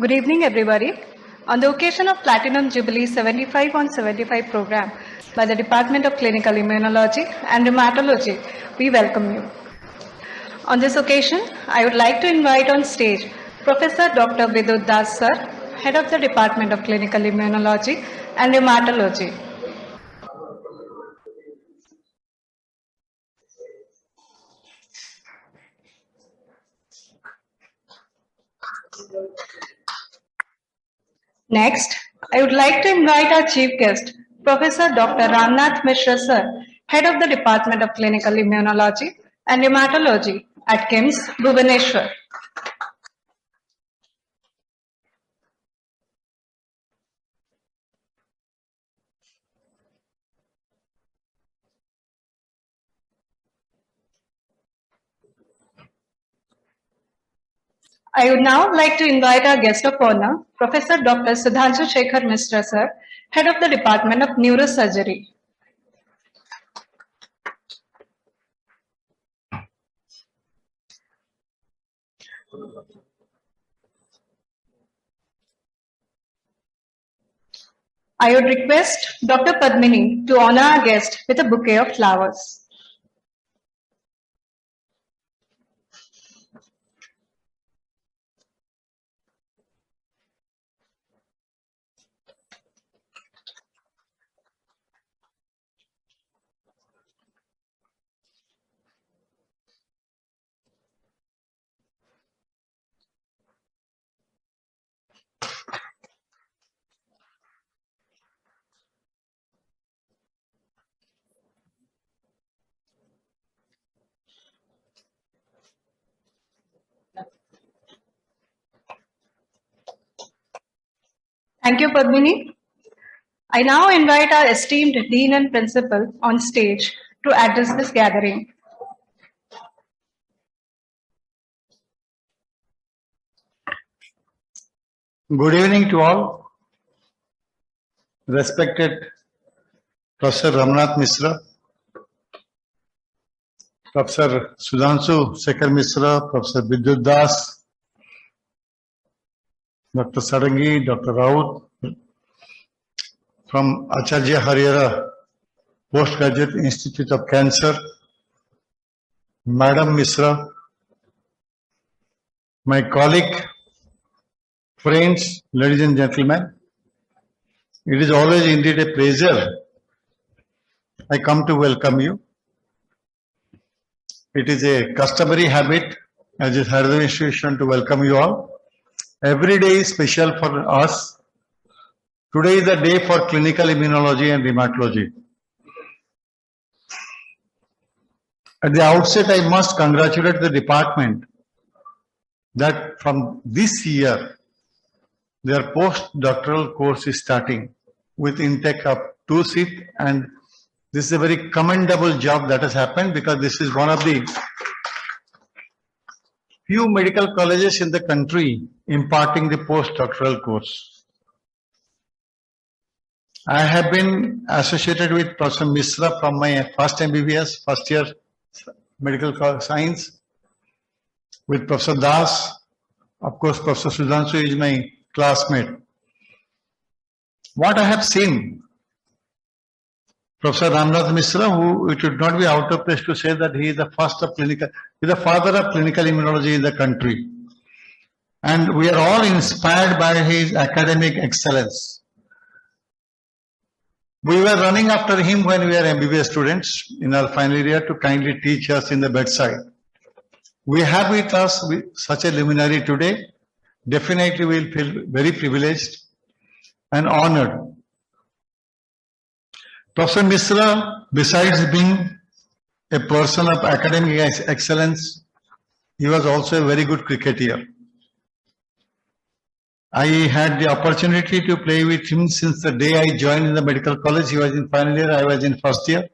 Good evening, everybody. On the occasion of Platinum Jubilee 75 on 75 program by the Department of Clinical Immunology and Rheumatology, we welcome you. On this occasion, I would like to invite on stage Professor Dr. Vidut Das Sir, Head of the Department of Clinical Immunology and Rheumatology. Next, I would like to invite our chief guest, Professor Dr. Ramnath Mishra Sir, Head of the Department of Clinical Immunology and Rheumatology at KIMS, Bhubaneswar. I would now like to invite our guest of honor, Professor Dr. Sudhanshu Shekhar Mishra Sir, Head of the Department of Neurosurgery. I would request Dr. Padmini to honor our guest with a bouquet of flowers. Thank you, Padmini. I now invite our esteemed Dean and Principal on stage to address this gathering. Good evening to all. Respected Professor Ramnath Mishra, Professor Sudhanshu Shekhar Mishra, Professor Vidut Das, Dr. Sarangi, Dr. Raut, from Acharya Harihara Postgraduate Institute of Cancer, Madam Mishra, my colleague, friends, ladies and gentlemen, it is always indeed a pleasure. I come to welcome you. It is a customary habit as a Harvard institution to welcome you all. Every day is special for us. Today is the day for clinical immunology and rheumatology. At the outset, I must congratulate the department that from this year, their postdoctoral course is starting with intake of 2 seats, and this is a very commendable job that has happened because this is one of the few medical colleges in the country imparting the postdoctoral course. I have been associated with Professor Mishra from my first MBBS, first year medical science, with Professor Das. Of course, Professor Sudhanshu is my classmate. What I have seen, Professor Ramnath Mishra, who it would not be out of place to say that he is the first of clinical, he is the father of clinical immunology in the country. And we are all inspired by his academic excellence. We were running after him when we were MBBS students in our final year to kindly teach us in the bedside. We have with us such a luminary today. Definitely we will feel very privileged and honored. Professor Mishra, besides being a person of academic excellence, he was also a very good cricketer. I had the opportunity to play with him since the day I joined in the medical college. He was in final year, I was in first year.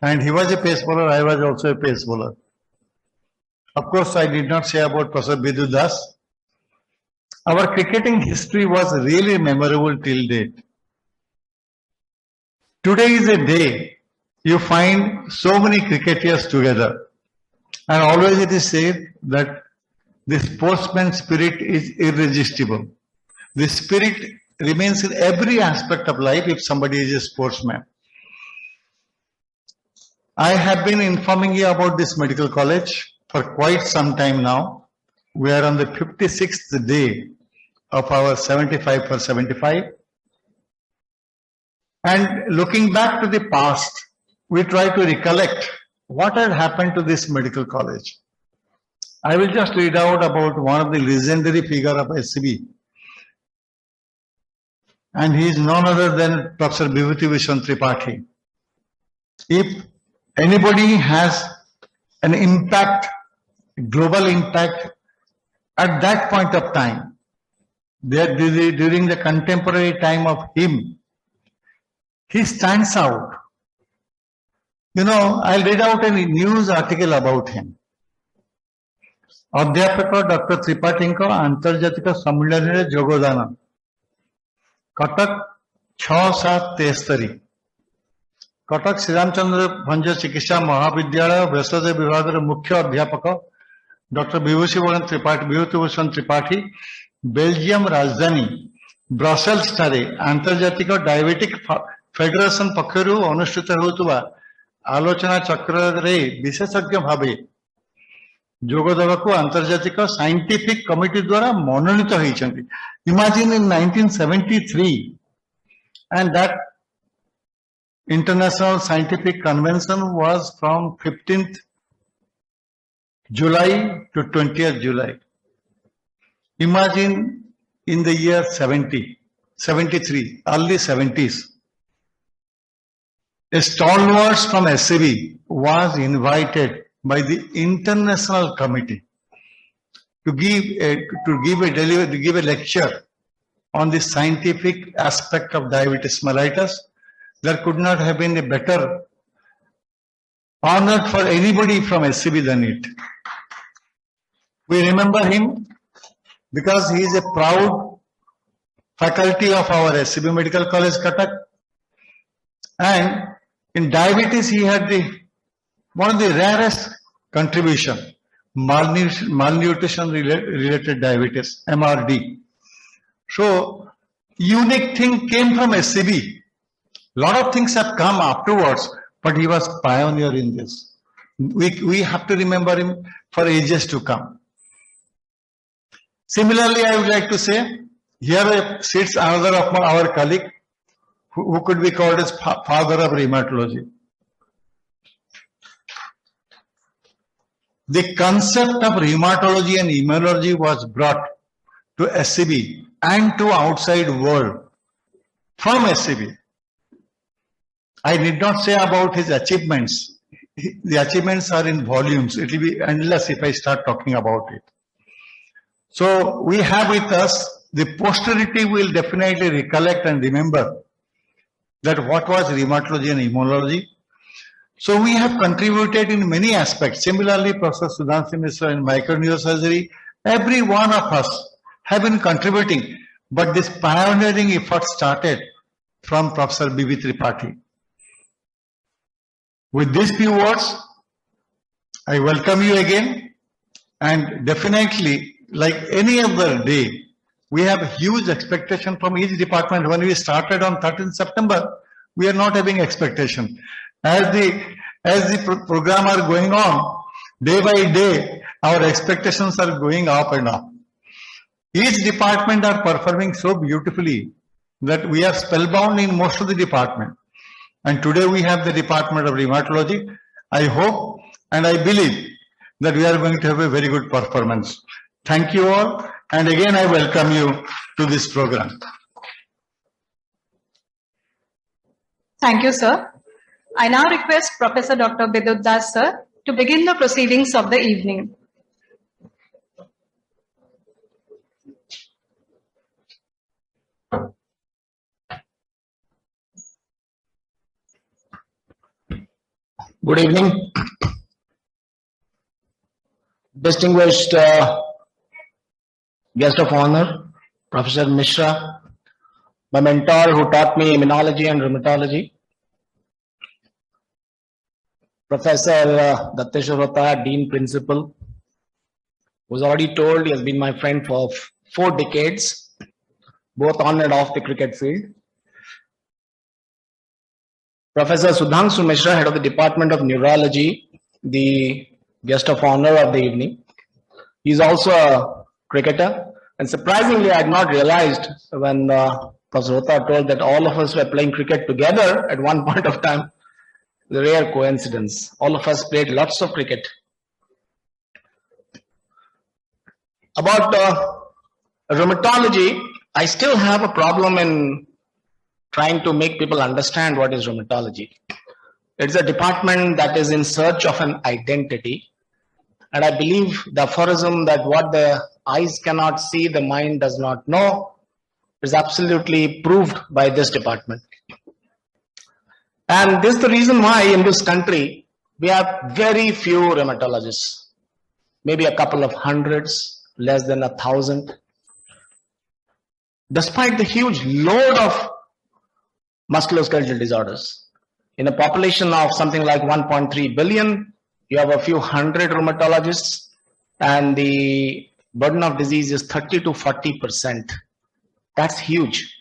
And he was a pace bowler, I was also a pace bowler. Of course, I did not say about Professor Vidut Das. Our cricketing history was really memorable till date. Today is a day you find so many cricketers together. And always it is said that The sportsman spirit is irresistible. The spirit remains in every aspect of life if somebody is a sportsman. I have been informing you about this medical college for quite some time now. We are on the 56th day of our 75 for 75. And looking back to the past, we try to recollect what had happened to this medical college. I will just read out about one of the legendary figure of SCB. And he is none other than Professor Vibhuti Vishwan Tripathi. If anybody has an impact, global impact at that point of time, during the contemporary time of him, he stands out. You know, I'll read out a news article about him. अध्यापक doctor Tripathi आंतर्जातिक सम्मेलन जोगदान कटक 6773 कटक श्रीरामचंद्र भंज चिकित्सा महाविद्यालय भेषज विभाग मुख्य अध्यापक doctor Bibhutibhushan Tripathi Belgium राजधानी Brussels ठारे आंतर्जातिक डायबिटिक फेडरेशन पक्षरु अनुष्ठित होतुवा आलोचना चक्र रे विशेषज्ञ भावे जोग देवाक आंतर्जातिक साइंटिफिक कमिटी द्वारा मनोनीत होइछन्ति. Imagine in 1973, and that international scientific convention was from 15th July to 20th July. Imagine in the year 73, early 70s, a stalwart from SCB was invited by the international committee to give a lecture on the scientific aspect of diabetes mellitus. There could not have been a better honor for anybody from SCB than it. We remember him because he is a proud faculty of our SCB Medical College, Cuttack. And in diabetes, he had one of the rarest contribution, malnutrition related diabetes, MRD. So, unique thing came from SCB. Lot of things have come afterwards, but he was pioneer in this. We have to remember him for ages to come. Similarly, I would like to say, here sits another of our colleague, who could be called as father of rheumatology. The concept of rheumatology and immunology was brought to SCB and to outside world from SCB. I need not say about his achievements. The achievements are in volumes. It will be endless if I start talking about it. So we have with us, the posterity will definitely recollect and remember that what was rheumatology and immunology. So we have contributed in many aspects. Similarly, Professor Sudhanshu Mishra in microneurosurgery, every one of us have been contributing, but this pioneering effort started from Professor B.V. Tripathi. With these few words, I welcome you again, and definitely, like any other day, we have huge expectation from each department. When we started on 13th September, we are not having expectation. As the program are going on, day by day, our expectations are going up and up. Each department are performing so beautifully that we are spellbound in most of the department. And today we have the Department of Rheumatology. I hope and I believe that we are going to have a very good performance. Thank you all. And again, I welcome you to this program. Thank you, sir. I now request Professor Dr. Bidut Das, sir, to begin the proceedings of the evening. Good evening. Distinguished guest of honor, Professor Mishra, my mentor who taught me immunology and rheumatology, Professor Datteshwar Hotta, Dean Principal, who's already told he has been my friend for 4 decades, both on and off the cricket field. Professor Sudhanshu Mishra, head of the Department of Neurology, the guest of honor of the evening. He's also a cricketer. And surprisingly, I had not realized when Professor Hota told that all of us were playing cricket together at one point of time. The rare coincidence. All of us played lots of cricket. About rheumatology, I still have a problem in trying to make people understand what is rheumatology. It's a department that is in search of an identity. And I believe the aphorism that what the eyes cannot see, the mind does not know, is absolutely proved by this department. And this is the reason why in this country, we have very few rheumatologists, maybe a couple of hundreds, less than 1,000. Despite the huge load of musculoskeletal disorders, in a population of something like 1.3 billion, you have a few hundred rheumatologists, and the burden of disease is 30 to 40%. That's huge.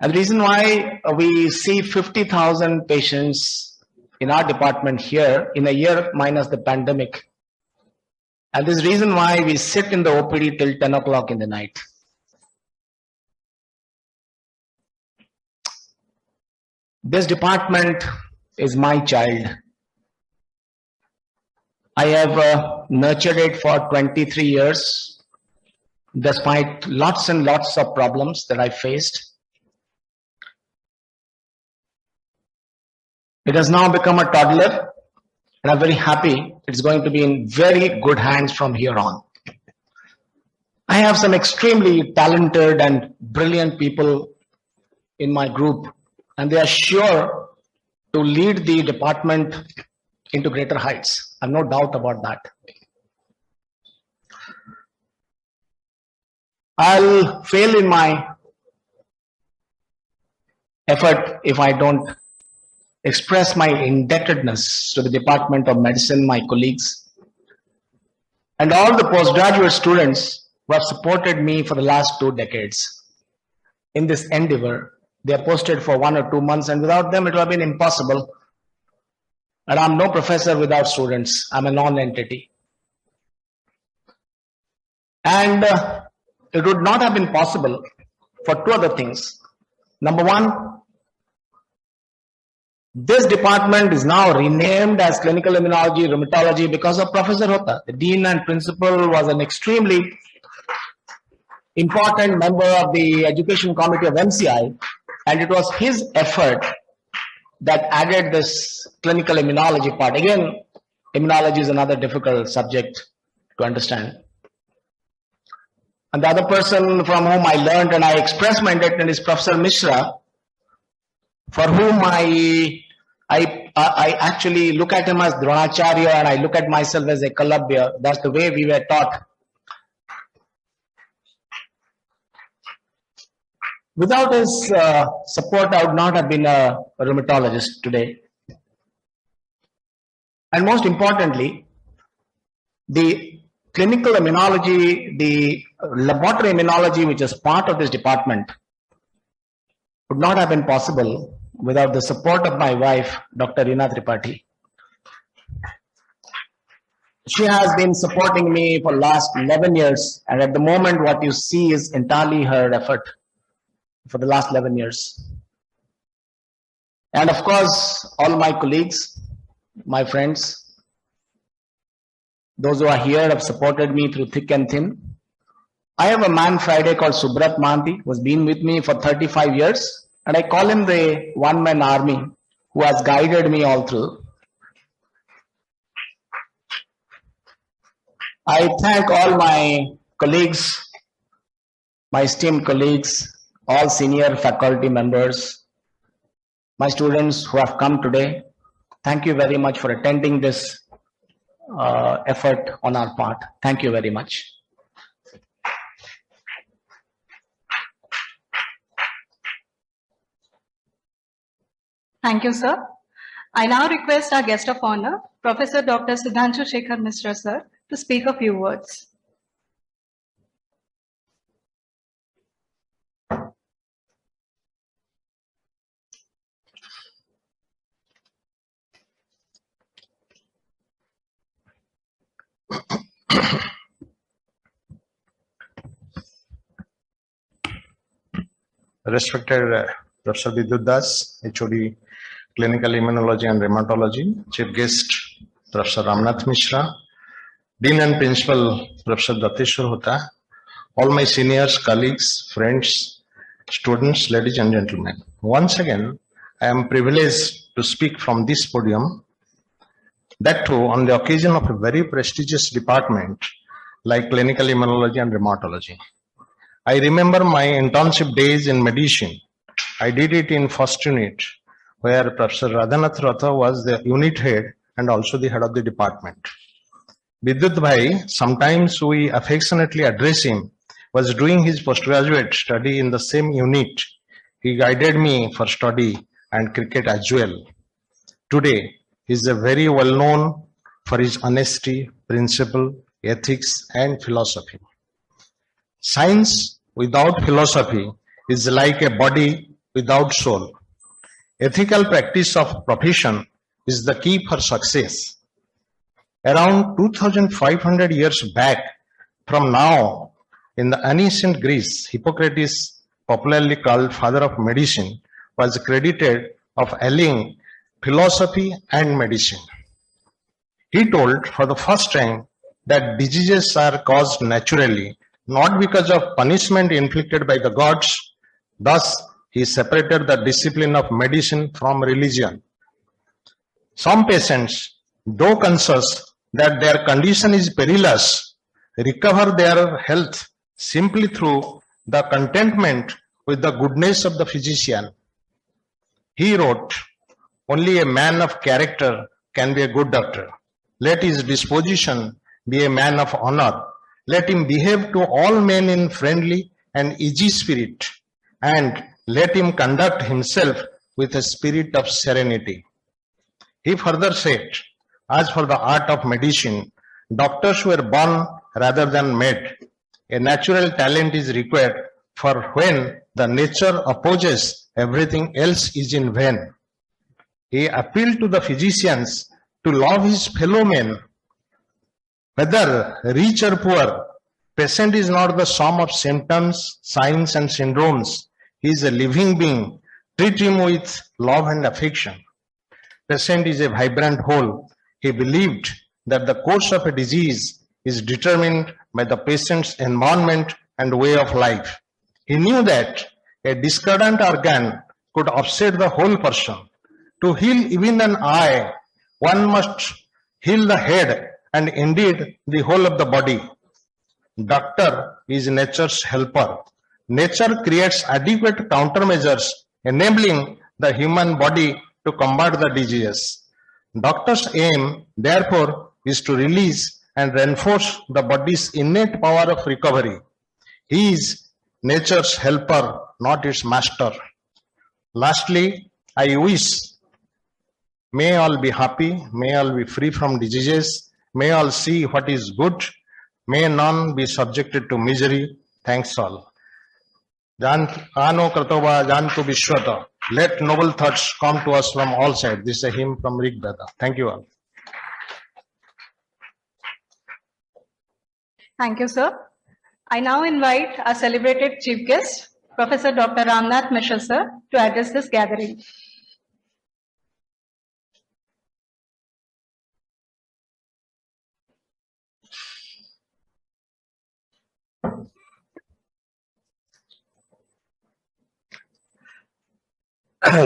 And the reason why we see 50,000 patients in our department here in a year minus the pandemic. And this reason why we sit in the OPD till 10 o'clock in the night. This department is my child. I have nurtured it for 23 years, despite lots and lots of problems that I faced. It has now become a toddler, and I'm very happy it's going to be in very good hands from here on. I have some extremely talented and brilliant people in my group, and they are sure to lead the department into greater heights. I have no doubt about that. I'll fail in my effort if I don't express my indebtedness to the Department of Medicine, my colleagues, and all the postgraduate students who have supported me for the last 2 decades in this endeavor. They are posted for 1 or 2 months, and without them it would have been impossible. And I'm no professor without students. I'm a non-entity. And it would not have been possible for 2 other things. Number one, this department is now renamed as Clinical Immunology Rheumatology because of Professor Hota. The Dean and Principal was an extremely important member of the Education Committee of MCI, and it was his effort that added this clinical immunology part. Again, immunology is another difficult subject to understand. And the other person from whom I learned and I expressed my indebtedness is Professor Mishra, for whom I actually look at him as Dronacharya, and I look at myself as a Kalabya. That's the way we were taught. Without his support, I would not have been a rheumatologist today. And most importantly, the clinical immunology, the laboratory immunology, which is part of this department, would not have been possible without the support of my wife, Dr. Reena Tripathi. She has been supporting me for the last 11 years, and at the moment what you see is entirely her effort for the last 11 years. And of course, all my colleagues, my friends, those who are here have supported me through thick and thin. I have a man Friday called Subrat Manti, who has been with me for 35 years. And I call him the one-man army who has guided me all through. I thank all my colleagues, my esteemed colleagues, all senior faculty members, my students who have come today. Thank you very much for attending this effort on our part. Thank you very much. Thank you, sir. I now request our guest of honor, Professor Dr. Sudhanshu Shekhar Mishra, sir, to speak a few words. Respected Professor Vidyut Das, HOD Clinical Immunology and Rheumatology, Chief Guest Professor Ramnath Mishra, Dean and Principal Professor Datteshwar Hota, all my seniors, colleagues, friends, students, ladies and gentlemen. Once again, I am privileged to speak from this podium, that too on the occasion of a very prestigious department like Clinical Immunology and Rheumatology. I remember my internship days in medicine. I did it in first unit, where Professor Radhanath Ratha was the unit head and also the head of the department. Vidyut Bhai, sometimes we affectionately address him, was doing his postgraduate study in the same unit. He guided me for study and cricket as well. Today, he is very well known for his honesty, principle, ethics, and philosophy. Science without philosophy is like a body without soul. Ethical practice of profession is the key for success. Around 2500 years back from now, in the ancient Greece, Hippocrates, popularly called father of medicine, was credited of allying philosophy and medicine. He told for the first time that diseases are caused naturally, not because of punishment inflicted by the gods. Thus, he separated the discipline of medicine from religion. Some patients, though conscious that their condition is perilous, recover their health simply through the contentment with the goodness of the physician. He wrote, "Only a man of character can be a good doctor. Let his disposition be a man of honor. Let him behave to all men in friendly and easy spirit, and let him conduct himself with a spirit of serenity." He further said, "As for the art of medicine, doctors were born rather than made. A natural talent is required, for when the nature opposes, everything else is in vain." He appealed to the physicians to love his fellow men. Whether rich or poor, patient is not the sum of symptoms, signs and syndromes. He is a living being. Treat him with love and affection. Patient is a vibrant whole. He believed that the course of a disease is determined by the patient's environment and way of life. He knew that a discordant organ could upset the whole person. To heal even an eye, one must heal the head and indeed the whole of the body. Doctor is nature's helper. Nature creates adequate countermeasures enabling the human body to combat the diseases. Doctor's aim, therefore, is to release and reinforce the body's innate power of recovery. He is nature's helper, not its master. Lastly, I wish may all be happy, may all be free from diseases, may all see what is good, may none be subjected to misery. Thanks all. Ano Kratoba Jantu Vishwata. Let noble thoughts come to us from all sides. This is a hymn from Rig Veda. Thank you all. Thank you, sir. I now invite our celebrated chief guest, Professor Dr. Ramnath Mishra, sir, to address this gathering.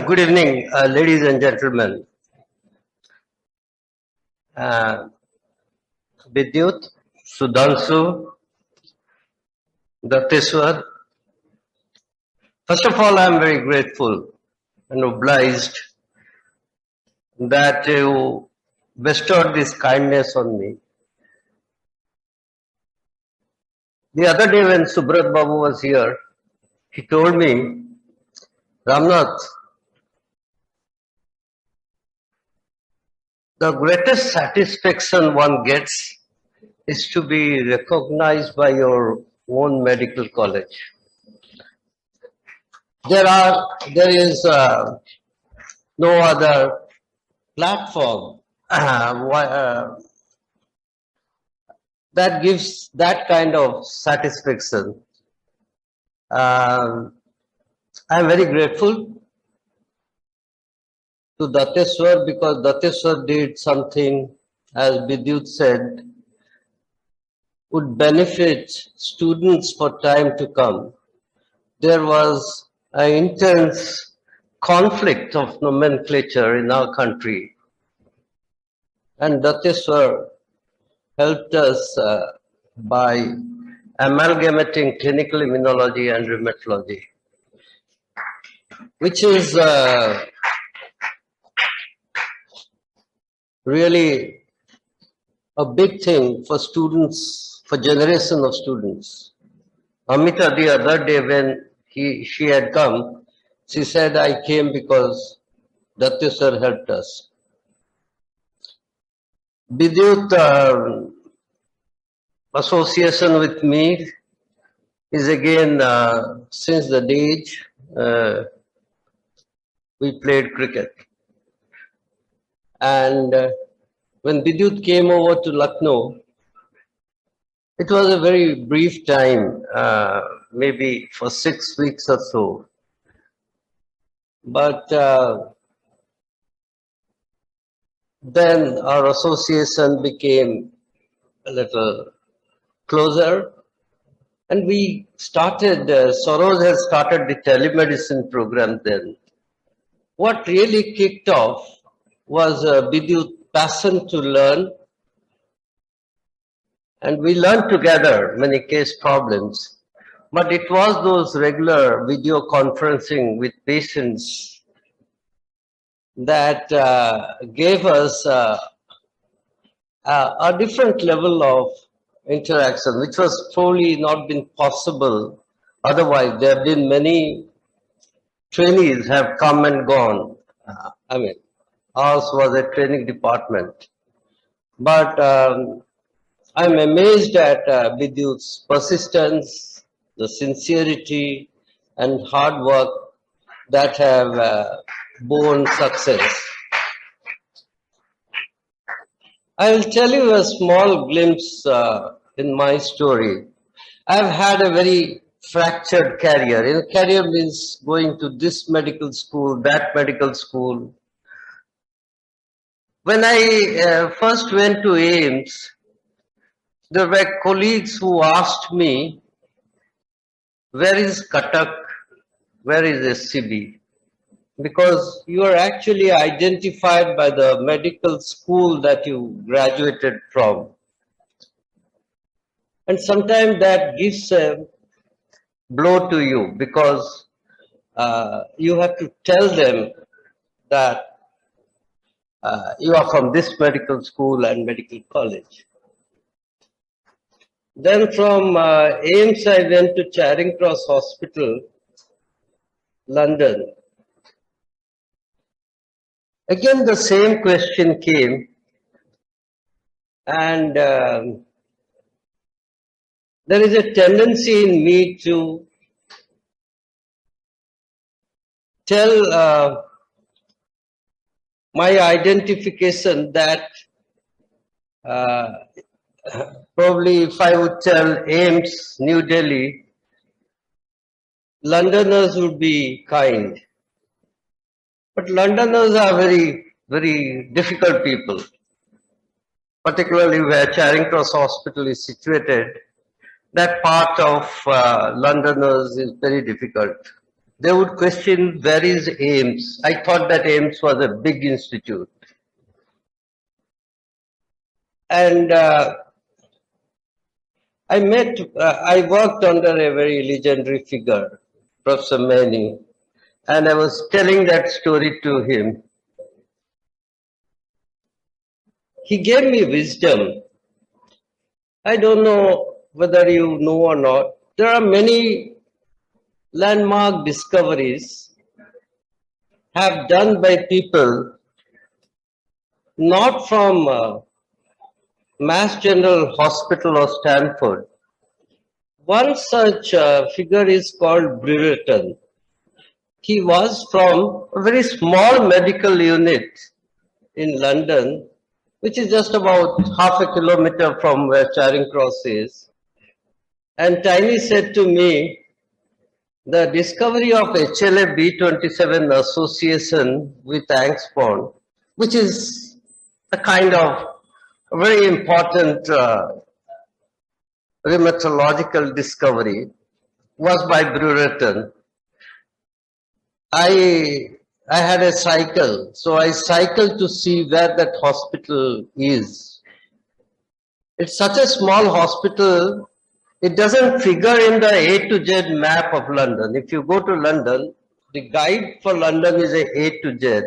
Good evening, ladies and gentlemen. Vidyut, Sudhanshu, Datteshwar. First of all, I am very grateful and obliged that you bestowed this kindness on me. The other day when Subrat Babu was here, he told me, "Ramnath, the greatest satisfaction one gets is to be recognized by your own medical college. There is no other platform that gives that kind of satisfaction. Um, I'm very grateful to Dateswar because Dateswar did something, as Vidyut said, would benefit students for time to come. There was an intense conflict of nomenclature in our country, and Dateswar helped us by amalgamating clinical immunology and rheumatology, which is really a big thing for students, for generation of students. Amita the other day when she had come, she said, I came because Datya sir helped us. Vidyut association with me is again since the age we played cricket. And when Vidyut came over to Lucknow, it was a very brief time, maybe for 6 weeks or so. But then our association became a little closer. And we started, Soros has started the telemedicine program then. What really kicked off was Vidyut's passion to learn. And we learned together many case problems. But it was those regular video conferencing with patients that gave us a different level of interaction, which was probably not been possible. Otherwise, there have been many trainees have come and gone. I mean, ours was a training department. But I'm amazed at Vidyut's persistence, the sincerity and hard work that have borne success. I will tell you a small glimpse in my story. I've had a very fractured career. You know, career means going to this medical school, that medical school. When I first went to AIIMS, there were colleagues who asked me, where is Cuttack? Where is SCB? Because you are actually identified by the medical school that you graduated from. And sometimes that gives a blow to you because you have to tell them that you are from this medical school and medical college. Then from AIIMS, I went to Charing Cross Hospital, London. Again, the same question came, and there is a tendency in me to tell my identification that probably if I would tell AIIMS, New Delhi, Londoners would be kind. But Londoners are very, very difficult people, particularly where Charing Cross Hospital is situated. That part of Londoners is very difficult. They would question, where is AIIMS? I thought that AIIMS was a big institute. And I worked under a very legendary figure, Professor Mani, and I was telling that story to him. He gave me wisdom. I don't know whether you know or not. There are many landmark discoveries have done by people not from Mass General Hospital of Stanford. One such figure is called Brereton. He was from a very small medical unit in London, which is just about half a kilometer from where Charing Cross is. And Tiny said to me, the discovery of HLA B27 association with angstrom, which is a kind of very important rheumatological discovery, was by Brereton. I had a cycle, so I cycled to see where that hospital is. It's such a small hospital, it doesn't figure in the A to Z map of London. If you go to London, the guide for London is A to Z.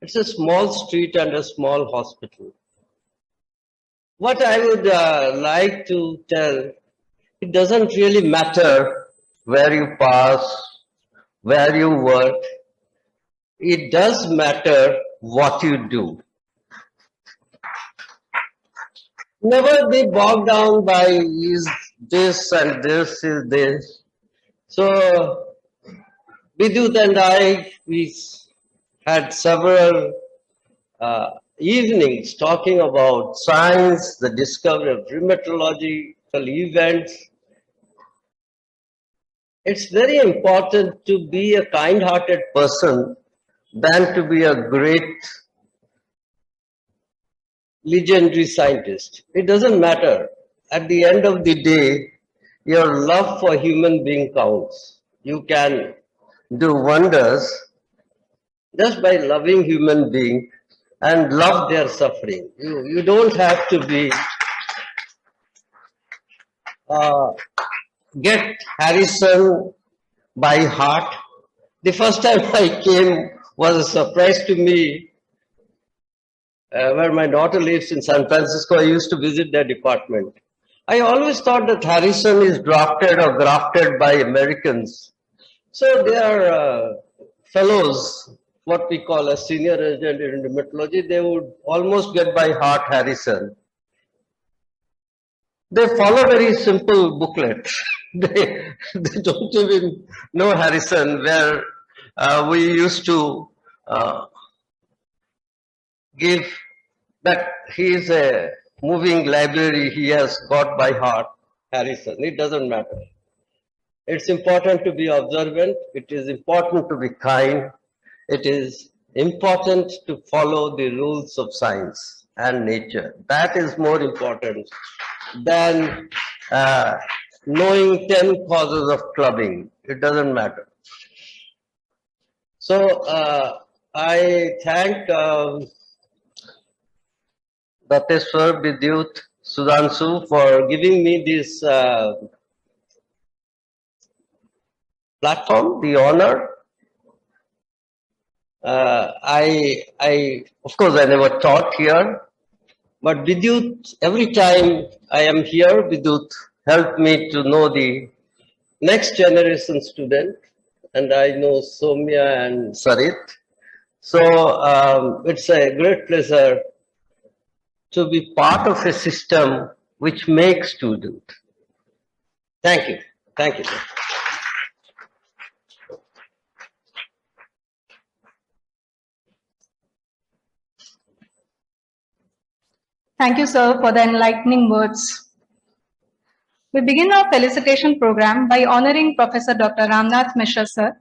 It's a small street and a small hospital. What I would like to tell, it doesn't really matter where you pass, where you work. It does matter what you do. Never be bogged down by is this and this is this. So Vidyut and I, we had several evenings talking about science, the discovery of rheumatological events. It's very important to be a kind-hearted person than to be a great legendary scientist. It doesn't matter. At the end of the day, your love for human being counts. You can do wonders just by loving human being and love their suffering. You don't have to be get Harrison by heart. The first time I came was a surprise to me. Where my daughter lives in San Francisco, I used to visit their department. I always thought that Harrison is drafted or grafted by Americans. So they are fellows, what we call a senior resident in rheumatology, they would almost get by heart Harrison. They follow very simple booklet. They don't even know Harrison, where we used to give that he is a moving library, he has got by heart Harrison. It doesn't matter. It's important to be observant. It is important to be kind. It is important to follow the rules of science and nature. That is more important than knowing 10 causes of clubbing. It doesn't matter. So I thank Dateshwar, Vidyut, Sudhanshu for giving me this platform, the honor. Of course, I never taught here, but Vidyut, every time I am here, Vidyut helped me to know the next generation student, and I know Soumya and Sarit. So it's a great pleasure to be part of a system which makes students. Thank you. Thank you. Thank you, sir, for the enlightening words. We begin our felicitation program by honoring Professor Dr. Ramnath Mishra, sir,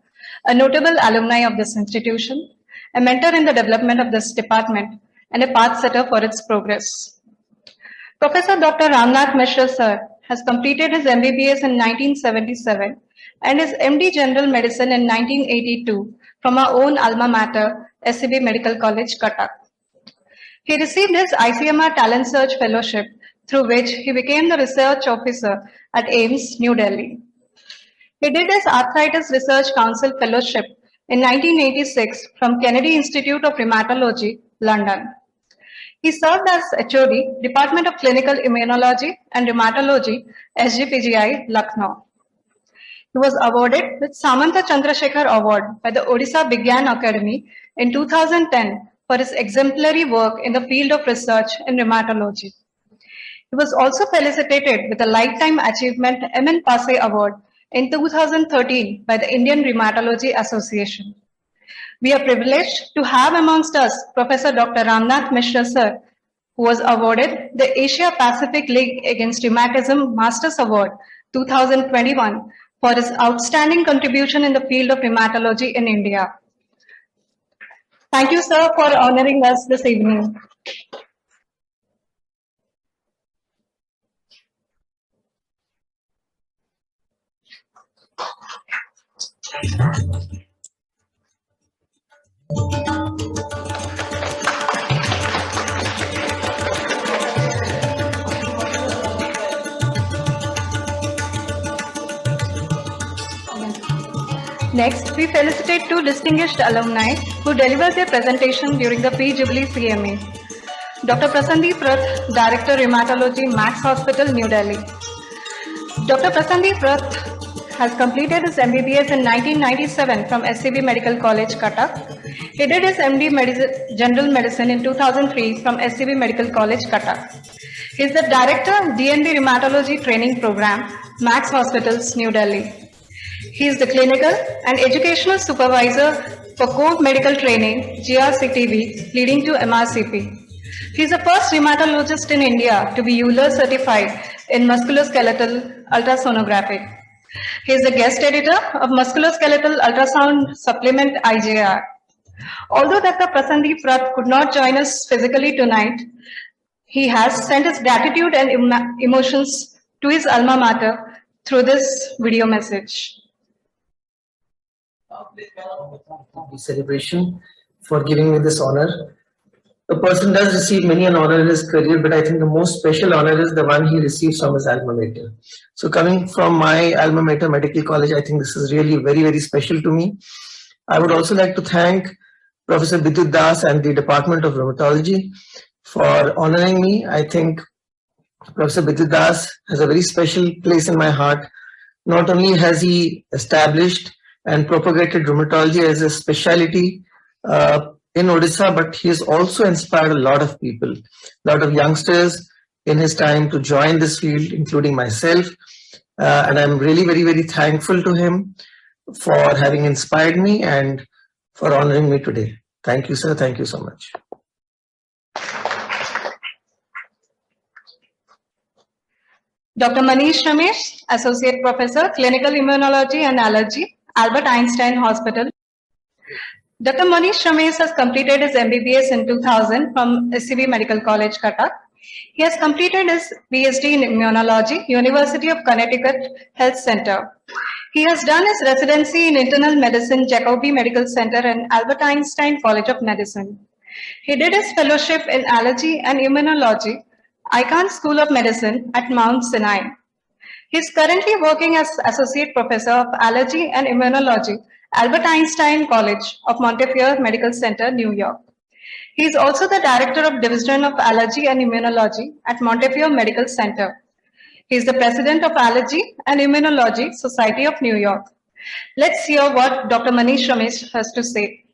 a notable alumni of this institution, a mentor in the development of this department, and a path setter for its progress. Professor Dr. Ramnath Mishra, sir, has completed his MBBS in 1977 and his MD General Medicine in 1982 from our own alma mater, SCB Medical College, Cuttack. He received his ICMR Talent Search Fellowship, through which he became the research officer at AIIMS, New Delhi. He did his Arthritis Research Council Fellowship in 1986 from Kennedy Institute of Rheumatology, London. He served as HOD, Department of Clinical Immunology and Rheumatology, SGPGI, Lucknow. He was awarded with Samanta Chandrasekhar Award by the Odisha Vigyan Academy in 2010 for his exemplary work in the field of research in rheumatology. He was also felicitated with a Lifetime Achievement MN Passe Award in 2013 by the Indian Rheumatology Association. We are privileged to have amongst us Professor Dr. Ramnath Mishra sir, who was awarded the Asia Pacific League Against Rheumatism Masters Award 2021 for his outstanding contribution in the field of rheumatology in India. Thank you, sir, for honoring us this evening. Next, we felicitate two distinguished alumni who delivered their presentation during the P-Jubilee CMA. Dr. Prasandeep Rath, Director Rheumatology, Max Hospital, New Delhi. Dr. Prasandeep Rath has completed his MBBS in 1997 from SCB Medical College, Cuttack. He did his MD General Medicine in 2003 from SCB Medical College, Cuttack. He is the Director, DNB Rheumatology Training Program, Max Hospitals, New Delhi. He is the Clinical and Educational Supervisor for Core Medical Training, GRCTV, leading to MRCP. He is the first rheumatologist in India to be EULER certified in musculoskeletal ultrasonography. He is the guest editor of Musculoskeletal Ultrasound Supplement IJR. Although Dr. Prasandeep Rath could not join us physically tonight, he has sent his gratitude and emotions to his alma mater through this video message. Celebration for giving me this honor. A person does receive many an honor in his career, but I think the most special honor is the one he receives from his alma mater. So coming from my alma mater, Medical College, I think this is really very, very special to me. I would also like to thank Professor Bidyut Das and the Department of Rheumatology for honoring me. I think Professor Bidyut Das has a very special place in my heart. Not only has he established and propagated rheumatology as a specialty in Odisha, but he has also inspired a lot of people, a lot of youngsters in his time to join this field, including myself. And I'm really very, very thankful to him for having inspired me and for honoring me today. Thank you, sir. Thank you so much. Dr. Manish Ramesh, Associate Professor, Clinical Immunology and Allergy, Albert Einstein Hospital. Dr. Manish Ramesh has completed his MBBS in 2000 from SCB Medical College, Cuttack. He has completed his PhD in Immunology, University of Connecticut Health Center. He has done his residency in Internal Medicine, Jacobi Medical Center and Albert Einstein College of Medicine. He did his fellowship in Allergy and Immunology, Icahn School of Medicine at Mount Sinai. He is currently working as Associate Professor of Allergy and Immunology, Albert Einstein College of Montefiore Medical Center, New York. He is also the Director of Division of Allergy and Immunology at Montefiore Medical Center. He is the President of Allergy and Immunology Society of New York. Let's hear what Dr. Manish Ramesh has to say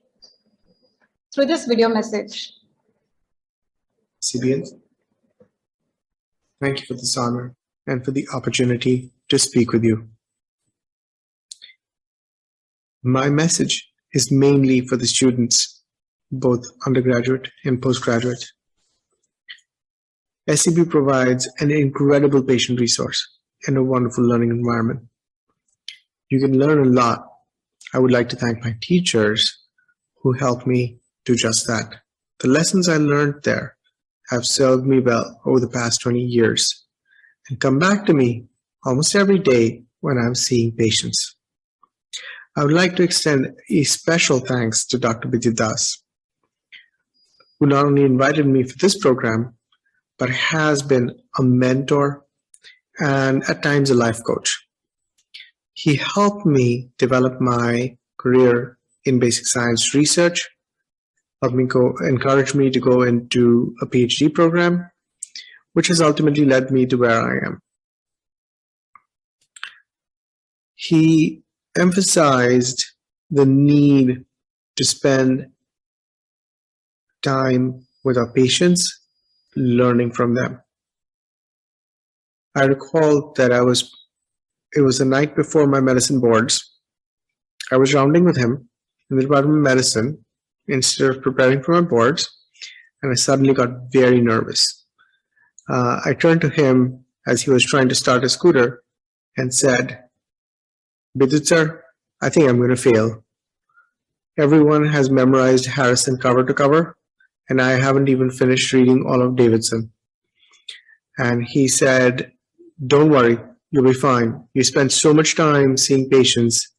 through this video message. CBN, thank you for this honor and for the opportunity to speak with you. My message is mainly for the students, both undergraduate and postgraduate. SCB provides an incredible patient resource and a wonderful learning environment. You can learn a lot. I would like to thank my teachers who helped me do just that. The lessons I learned there have served me well over the past 20 years and come back to me almost every day when I'm seeing patients. I would like to extend a special thanks to Dr. Bidyut Das, who not only invited me for this program, but has been a mentor and at times a life coach. He helped me develop my career in basic science research, encouraged me to go into a PhD program, which has ultimately led me to where I am. He emphasized the need to spend time with our patients, learning from them. I recall that it was the night before my medicine boards. I was rounding with him in the Department of Medicine instead of preparing for my boards, and I suddenly got very nervous. I turned to him as he was trying to start a scooter and said, "Bidut sir, I think I'm going to fail. Everyone has memorized Harrison cover to cover, and I haven't even finished reading all of Davidson." And he said, "Don't worry, you'll be fine. You spend so much time seeing patients.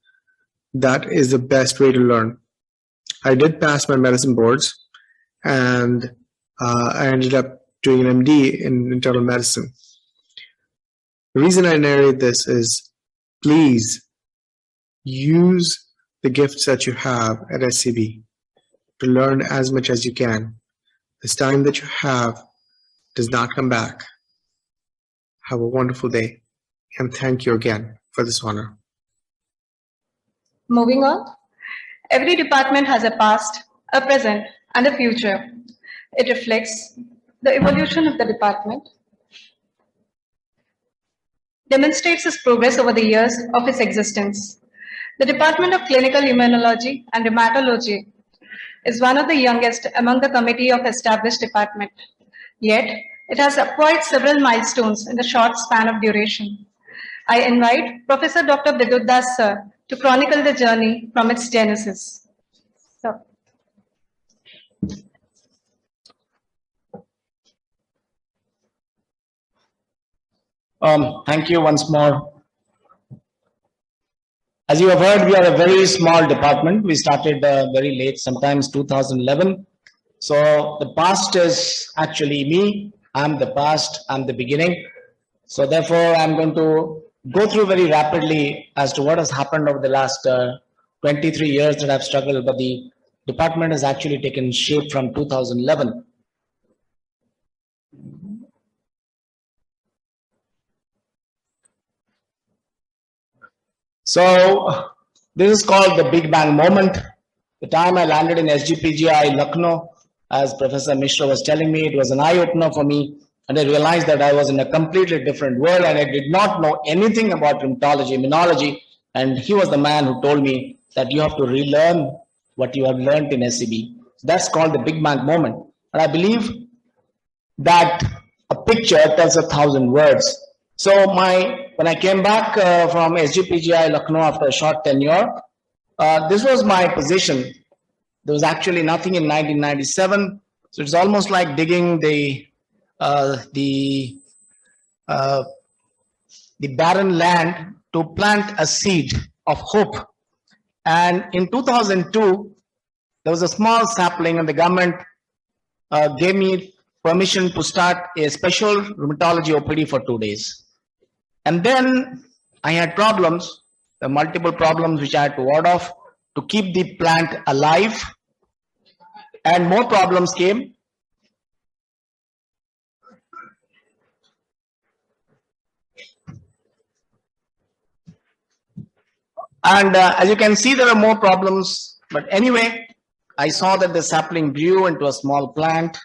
That is the best way to learn." I did pass my medicine boards, and I ended up doing an MD in internal medicine. The reason I narrate this is, please use the gifts that you have at SCB to learn as much as you can. This time that you have does not come back. Have a wonderful day, and thank you again for this honor. Moving on, every department has a past, a present, and a future. It reflects the evolution of the department, demonstrates its progress over the years of its existence. The Department of Clinical Immunology and Rheumatology is one of the youngest among the committee of established department. Yet, it has acquired several milestones in the short span of duration. I invite Professor Dr. Bidut Das sir to chronicle the journey from its genesis. So, Thank you once more. As you have heard, we are a very small department. We started very late, sometimes 2011. So the past is actually me. I'm the past, I'm the beginning. So therefore, I'm going to go through very rapidly as to what has happened over the last 23 years that I've struggled, but the department has actually taken shape from 2011. So this is called the Big Bang moment. The time I landed in SGPGI Lucknow, as Professor Mishra was telling me, it was an eye-opener for me, and I realized that I was in a completely different world and I did not know anything about rheumatology, immunology, and he was the man who told me that you have to relearn what you have learned in SCB. That's called the Big Bang moment. And I believe that a picture tells 1,000 words. So when I came back from SGPGI Lucknow after a short tenure, this was my position. There was actually nothing in 1997, so it's almost like digging the barren land to plant a seed of hope. And in 2002, there was a small sapling, and the government gave me permission to start a special rheumatology OPD for 2 days. And then I had problems, the multiple problems which I had to ward off to keep the plant alive, and more problems came. And as you can see, there are more problems. But anyway, I saw that the sapling grew into a small plant,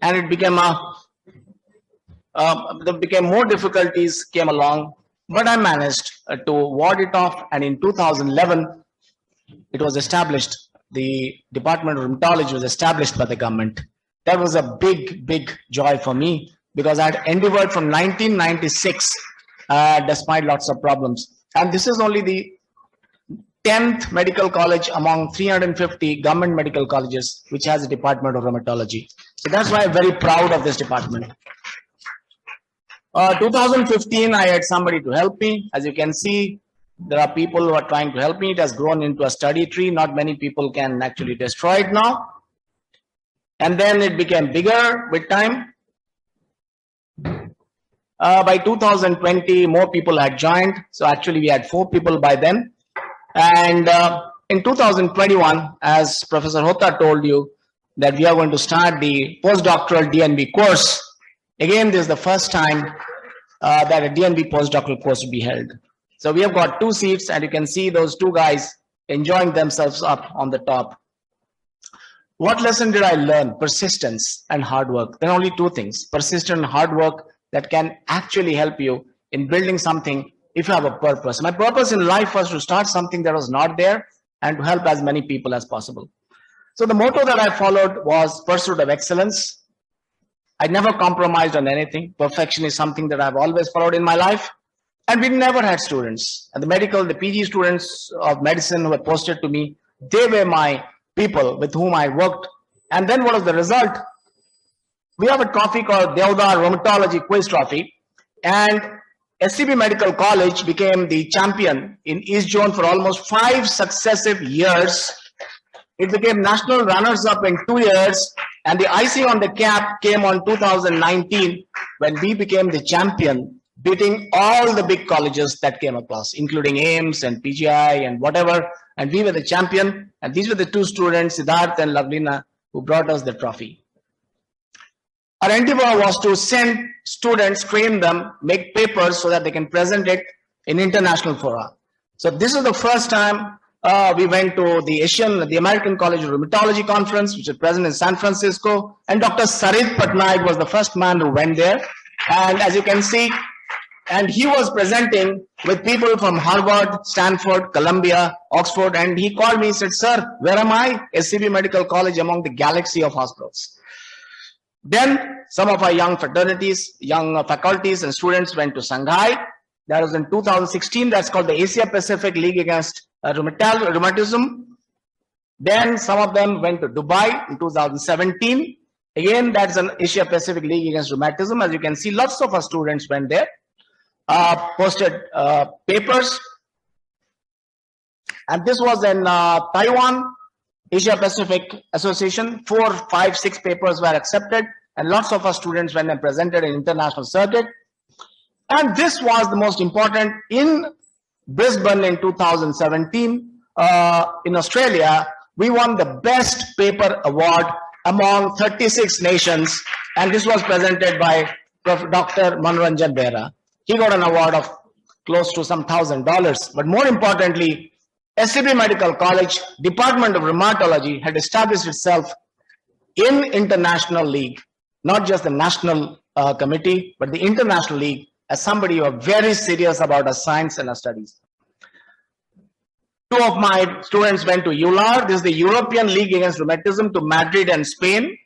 and it became more difficulties came along, but I managed to ward it off. And in 2011, it was established. The Department of Rheumatology was established by the government. That was a big, big joy for me, because I had endeavored from 1996, despite lots of problems. And this is only the 10th medical college among 350 government medical colleges which has a Department of Rheumatology. So that's why I'm very proud of this department. 2015, I had somebody to help me. As you can see, there are people who are trying to help me. It has grown into a study tree. Not many people can actually destroy it now. And then it became bigger with time. By 2020, more people had joined. So actually, we had 4 people by then. And in 2021, as Professor Hota told you, that we are going to start the postdoctoral DNB course. Again, this is the first time that a DNB postdoctoral course will be held. So we have got 2 seats, and you can see those 2 guys enjoying themselves up on the top. What lesson did I learn? Persistence and hard work. There are only 2 things: persistent and hard work that can actually help you in building something if you have a purpose. My purpose in life was to start something that was not there and to help as many people as possible. So the motto that I followed was pursuit of excellence. I never compromised on anything. Perfection is something that I've always followed in my life. And we never had students. And the PG students of medicine who were posted to me, they were my people with whom I worked. And then what was the result? We have a trophy called Deodar Rheumatology Quiz Trophy. And SCB Medical College became the champion in East Zone for almost 5 successive years. It became national runners-up in 2 years. And the icing on the cap came on 2019 when we became the champion, beating all the big colleges that came across, including AIMS and PGI and whatever. And we were the champion. And these were the 2 students, Siddharth and Lavlina, who brought us the trophy. Our endeavor was to send students, train them, make papers so that they can present it in international fora. So this is the first time we went to the American College of Rheumatology conference, which is present in San Francisco. And Dr. Sarit Patnaik was the first man who went there. And as you can see, and he was presenting with people from Harvard, Stanford, Columbia, Oxford. And he called me and said, "Sir, where am I? SCB Medical College among the galaxy of hospitals." Then some of our young fraternities, young faculties and students went to Shanghai. That was in 2016. That's called the Asia Pacific League Against Rheumatism. Then some of them went to Dubai in 2017. Again, that's an Asia Pacific League Against Rheumatism. As you can see, lots of our students went there, posted papers. And this was in Taiwan, Asia Pacific Association. 4, 5, 6 papers were accepted. And lots of our students went and presented in international circuit. And this was the most important in Brisbane in 2017. In Australia, we won the best paper award among 36 nations. And this was presented by Dr. Manoranjan Behra. He got an award of close to some $1,000. But more importantly, SCB Medical College, Department of Rheumatology had established itself in international league, not just the national committee, but the international league, as somebody who are very serious about our science and our studies. 2 of my students went to EULAR. This is the European League Against Rheumatism, to Madrid and Spain.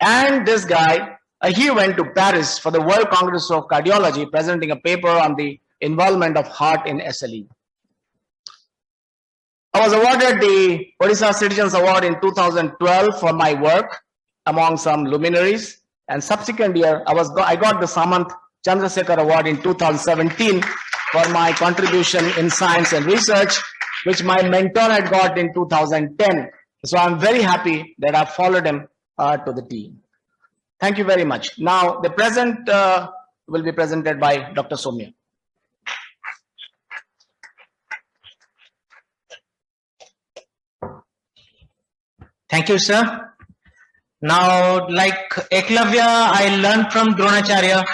And this guy, he went to Paris for the World Congress of Cardiology, presenting a paper on the involvement of heart in SLE. I was awarded the Odisha Citizens Award in 2012 for my work among some luminaries. And subsequent year, I got the Samant Chandrasekhar Award in 2017 for my contribution in science and research, which my mentor had got in 2010. So I'm very happy that I followed him to the team. Thank you very much. Now, the present will be presented by Dr. Somya. Thank you, sir. Now, like Eklavya, I learned from Dronacharya.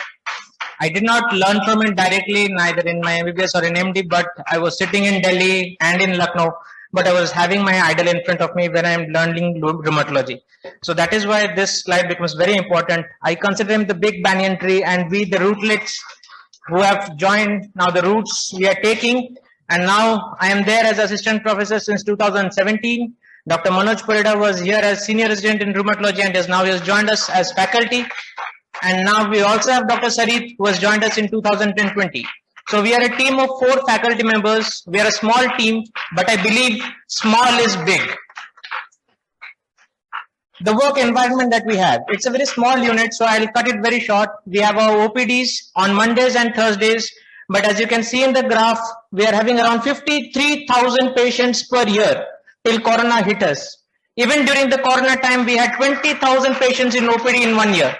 I did not learn from it directly, neither in my MBBS or in MD, but I was sitting in Delhi and in Lucknow, but I was having my idol in front of me when I am learning rheumatology. So that is why this slide becomes very important. I consider him the big banyan tree, and we, the rootlets who have joined now the roots we are taking. And now I am there as assistant professor since 2017. Dr. Manoj Parida was here as senior resident in rheumatology and he has joined us as faculty. And now we also have Dr. Sarit, who has joined us in 2020. So we are a team of 4 faculty members. We are a small team, but I believe small is big. The work environment that we have, it's a very small unit, so I'll cut it very short. We have our OPDs on Mondays and Thursdays, but as you can see in the graph, we are having around 53,000 patients per year till Corona hit us. Even during the Corona time, we had 20,000 patients in OPD in 1 year.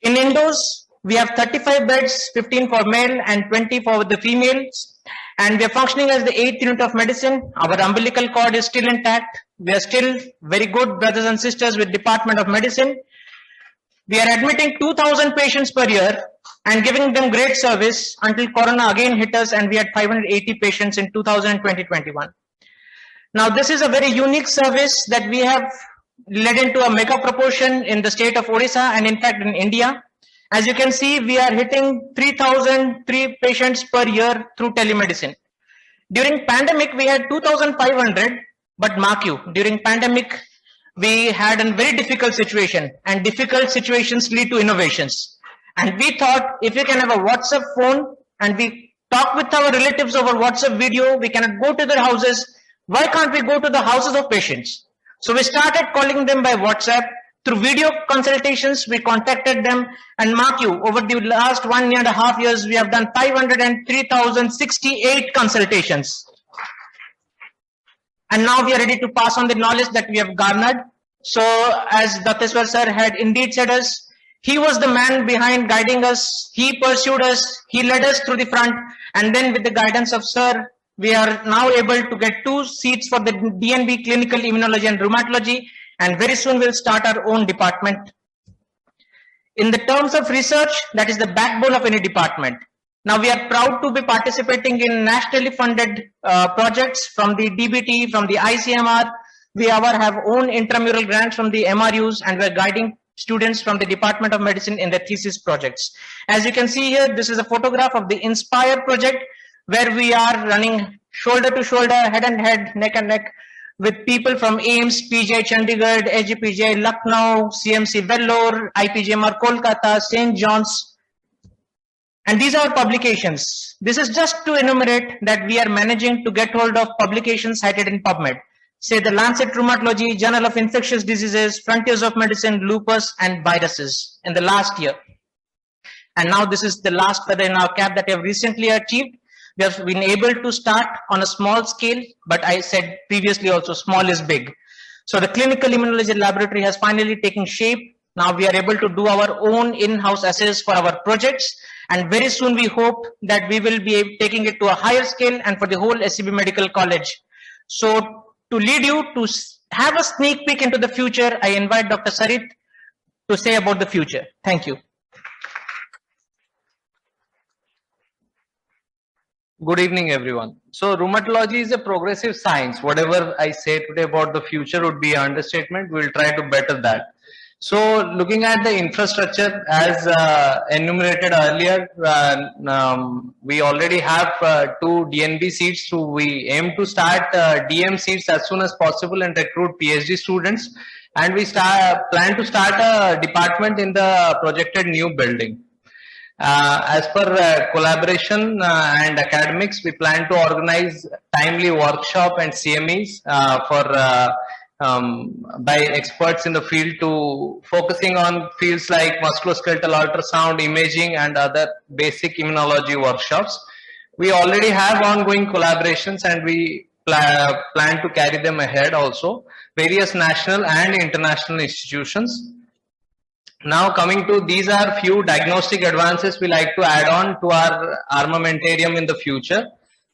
In Indos, we have 35 beds, 15 for male and 20 for the females. And we are functioning as the 8th unit of medicine. Our umbilical cord is still intact. We are still very good brothers and sisters with Department of Medicine. We are admitting 2,000 patients per year and giving them great service until Corona again hit us, and we had 580 patients in 2020-21. Now, this is a very unique service that we have led into a mega proportion in the state of Odisha and in fact in India. As you can see, we are hitting 3,003 patients per year through telemedicine. During pandemic, we had 2,500, but mark you, during pandemic, we had a very difficult situation, and difficult situations lead to innovations. And we thought if we can have a WhatsApp phone and we talk with our relatives over WhatsApp video, we cannot go to their houses. Why can't we go to the houses of patients? So we started calling them by WhatsApp. Through video consultations, we contacted them, and mark you, over the last 1.5 years, we have done 503,068 consultations. And now we are ready to pass on the knowledge that we have garnered. So as Datteswar sir had indeed said us, he was the man behind guiding us. He pursued us. He led us through the front. And then with the guidance of sir, we are now able to get 2 seats for the DNB Clinical Immunology and Rheumatology. And very soon we'll start our own department. In the terms of research, that is the backbone of any department. Now we are proud to be participating in nationally funded projects from the DBT, from the ICMR. We have own intramural grants from the MRUs, and we're guiding students from the Department of Medicine in their thesis projects. As you can see here, this is a photograph of the Inspire project, where we are running shoulder to shoulder, head and head, neck and neck, with people from AIMS, PJ Chandigarh, AGPJ Lucknow, CMC Vellore, IPJMR Kolkata, St. John's. And these are publications. This is just to enumerate that we are managing to get hold of publications cited in PubMed. Say the Lancet Rheumatology, Journal of Infectious Diseases, Frontiers of Medicine, Lupus and Viruses in the last year. And now this is the last feather in our cap that we have recently achieved. We have been able to start on a small scale, but I said previously also small is big. So the clinical immunology laboratory has finally taken shape. Now we are able to do our own in-house assays for our projects. And very soon we hope that we will be taking it to a higher scale and for the whole SCB Medical College. So to lead you to have a sneak peek into the future, I invite Dr. Sarit to say about the future. Thank you. Good evening, everyone. So rheumatology is a progressive science. Whatever I say today about the future would be an understatement. We'll try to better that. So looking at the infrastructure as enumerated earlier, we already have 2 DNB seats. So we aim to start DM seats as soon as possible and recruit PhD students. And we plan to start a department in the projected new building. As per collaboration and academics, we plan to organize timely workshop and CMEs by experts in the field to focusing on fields like musculoskeletal ultrasound, imaging and other basic immunology workshops. We already have ongoing collaborations and we plan to carry them ahead also, various national and international institutions. Now coming to, these are few diagnostic advances we like to add on to our armamentarium in the future.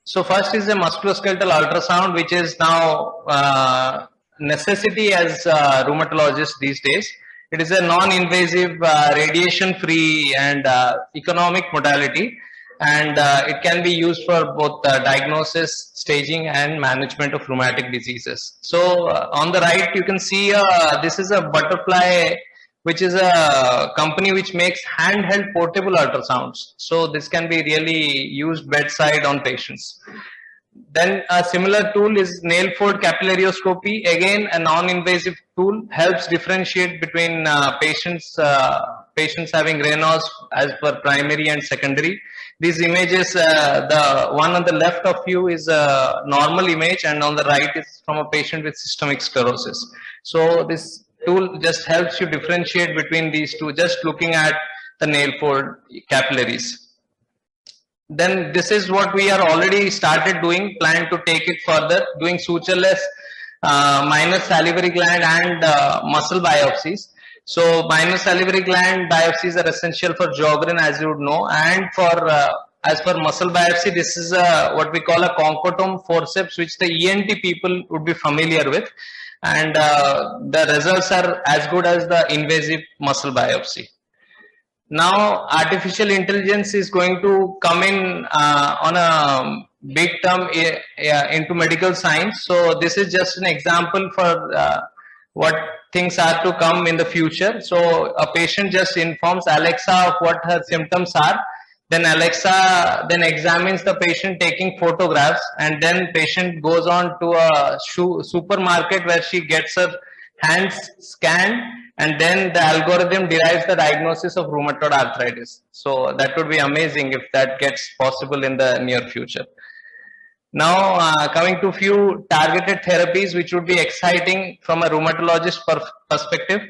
So first is the musculoskeletal ultrasound, which is now necessity as rheumatologists these days. It is a non-invasive, radiation-free and economic modality, and it can be used for both diagnosis, staging and management of rheumatic diseases. So on the right you can see this is a Butterfly, which is a company which makes handheld portable ultrasounds. So this can be really used bedside on patients. Then a similar tool is nail fold capillarioscopy. Again, a non-invasive tool, helps differentiate between patients having Raynaud's as per primary and secondary. These images, the one on the left of you is a normal image and on the right is from a patient with systemic sclerosis. So this tool just helps you differentiate between these two, just looking at the nail fold capillaries. Then this is what we are already started doing, plan to take it further, doing sutureless minor salivary gland and muscle biopsies. So minor salivary gland biopsies are essential for Sjogren, as you would know, and for as for muscle biopsy, this is what we call a concotome forceps, which the ENT people would be familiar with, and the results are as good as the invasive muscle biopsy. Now artificial intelligence is going to come in on a big term into medical science. So this is just an example for what things are to come in the future. So a patient just informs Alexa of what her symptoms are. Then Alexa then examines the patient taking photographs, and then patient goes on to a supermarket where she gets her hands scanned, and then the algorithm derives the diagnosis of rheumatoid arthritis. So that would be amazing if that gets possible in the near future. Now, coming to few targeted therapies which would be exciting from a rheumatologist perspective.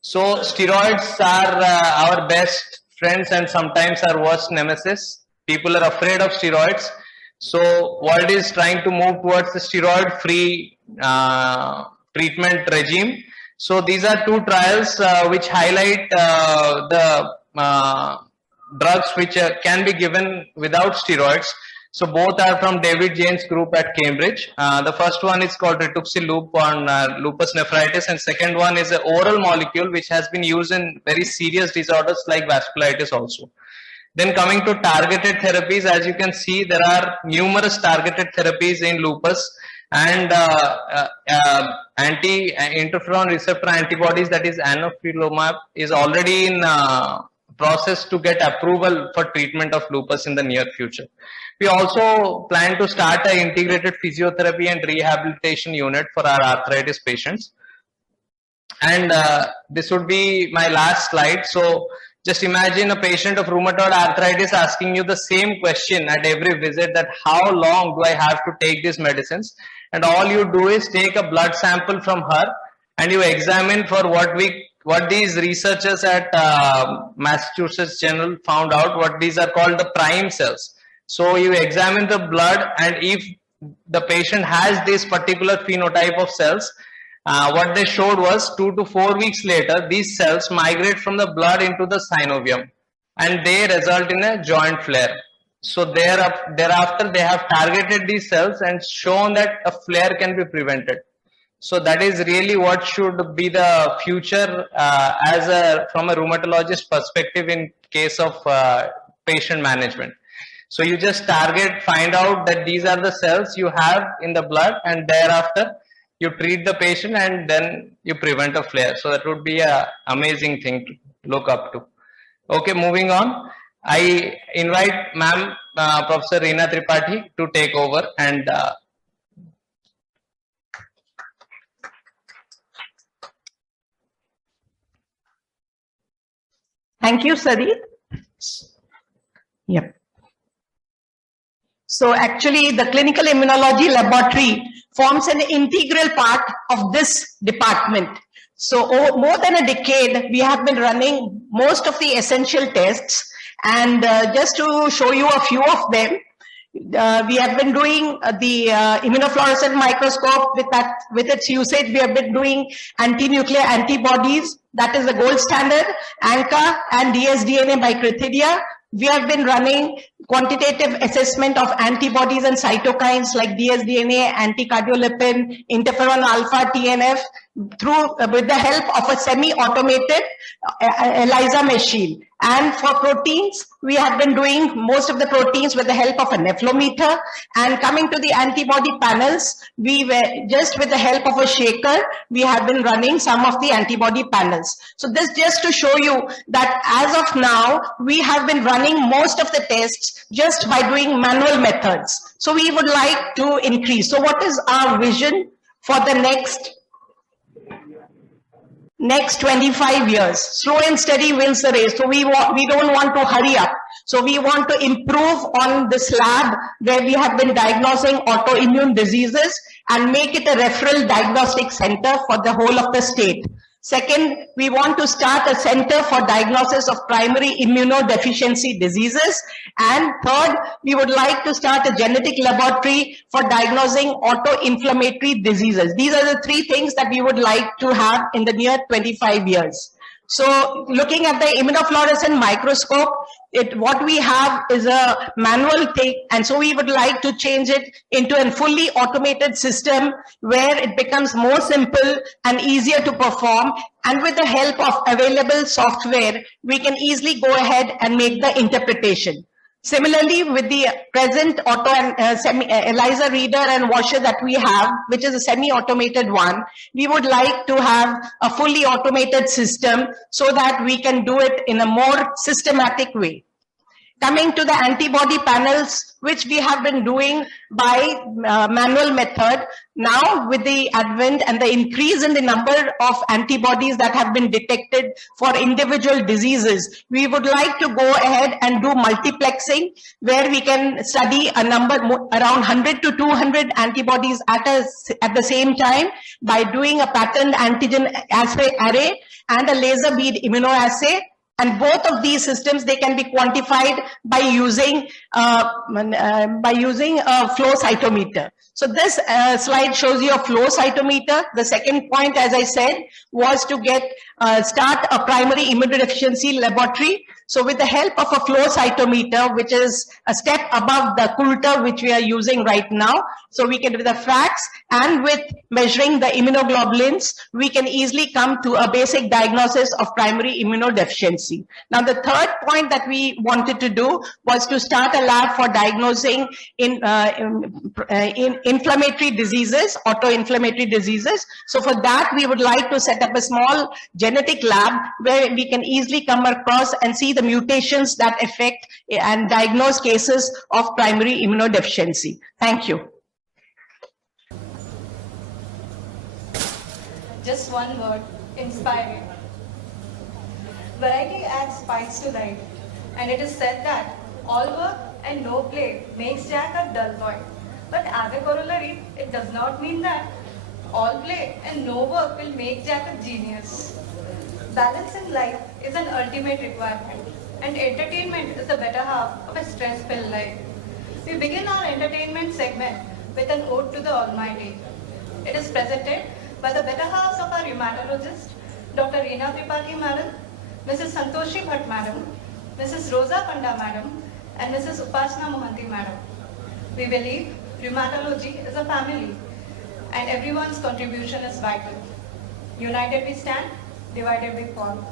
So steroids are our best friends and sometimes our worst nemesis. People are afraid of steroids. So world is trying to move towards the steroid-free treatment regime. So these are two trials which highlight the drugs which can be given without steroids. So both are from David Jane's group at Cambridge. The first one is called rituximab on lupus nephritis, and second one is an oral molecule which has been used in very serious disorders like vasculitis also. Then coming to targeted therapies, as you can see, there are numerous targeted therapies in lupus, and anti-interferon receptor antibodies, that is anifrolumab, is already in process to get approval for treatment of lupus in the near future. We also plan to start an integrated physiotherapy and rehabilitation unit for our arthritis patients. And this would be my last slide. So just imagine a patient of rheumatoid arthritis asking you the same question at every visit, that how long do I have to take these medicines? And all you do is take a blood sample from her and you examine for what these researchers at Massachusetts General found out, what these are called the prime cells. So you examine the blood, and if the patient has this particular phenotype of cells, what they showed was 2 to 4 weeks later, these cells migrate from the blood into the synovium and they result in a joint flare. So thereafter they have targeted these cells and shown that a flare can be prevented. So that is really what should be the future from a rheumatologist perspective in case of patient management. So you just find out that these are the cells you have in the blood, and thereafter you treat the patient and then you prevent a flare. So that would be an amazing thing to look up to. Okay, moving on. I invite ma'am, Professor Reena Tripathi, to take over and Thank you, Sadiq. Yep. So actually, the clinical immunology laboratory forms an integral part of this department. So more than a decade, we have been running most of the essential tests, and just to show you a few of them, we have been doing the immunofluorescent microscope. With its usage, we have been doing anti-nuclear antibodies, that is the gold standard, ANCA and dsDNA by Criteria. We have been running quantitative assessment of antibodies and cytokines like dsDNA, anticardiolipin, interferon alpha, TNF, with the help of a semi-automated ELISA machine. And for proteins, we have been doing most of the proteins with the help of a nephrometer. And coming to the antibody panels, we were just with the help of a shaker, we have been running some of the antibody panels. So this just to show you that as of now, we have been running most of the tests just by doing manual methods. So we would like to increase. So what is our vision for the next 25 years? Slow and steady wins the race. So we don't want to hurry up. So we want to improve on this lab where we have been diagnosing autoimmune diseases and make it a referral diagnostic center for the whole of the state. Second, we want to start a center for diagnosis of primary immunodeficiency diseases. And third, we would like to start a genetic laboratory for diagnosing auto-inflammatory diseases. These are the three things that we would like to have in the near 25 years. So looking at the immunofluorescent microscope, what we have is a manual thing, and so we would like to change it into a fully automated system where it becomes more simple and easier to perform, and with the help of available software, we can easily go ahead and make the interpretation. Similarly, with the present auto and ELISA reader and washer that we have, which is a semi-automated one, we would like to have a fully automated system so that we can do it in a more systematic way. Coming to the antibody panels, which we have been doing by manual method, now with the advent and the increase in the number of antibodies that have been detected for individual diseases, we would like to go ahead and do multiplexing, where we can study a number around 100 to 200 antibodies at the same time by doing a patterned antigen assay array and a laser bead immunoassay. And both of these systems, they can be quantified by using a flow cytometer. So this slide shows you a flow cytometer. The second point, as I said, was to start a primary immunodeficiency laboratory. So with the help of a flow cytometer, which is a step above the Coulter, which we are using right now, so we can, with the facts and with measuring the immunoglobulins, we can easily come to a basic diagnosis of primary immunodeficiency. Now, the third point that we wanted to do was to start a lab for diagnosing in inflammatory diseases, autoinflammatory diseases. So for that, we would like to set up a small genetic lab where we can easily come across and see the mutations that affect and diagnose cases of primary immunodeficiency. Thank you. Just one word, inspiring. Variety adds spice to life, and it is said that all work and no play makes Jack a dull boy. But as a corollary, it does not mean that all play and no work will make Jack a genius. Balance in life is an ultimate requirement, and entertainment is the better half of a stress-filled life. We begin our entertainment segment with an ode to the Almighty. It is presented by the better halves of our rheumatologist, Dr. Reena Tripathi Madam, Mrs. Santoshi Bhatt Madam, Mrs. Rosa Panda Madam, and Mrs. Upasana Mohanty Madam. We believe rheumatology is a family, and everyone's contribution is vital. United we stand, divided we fall.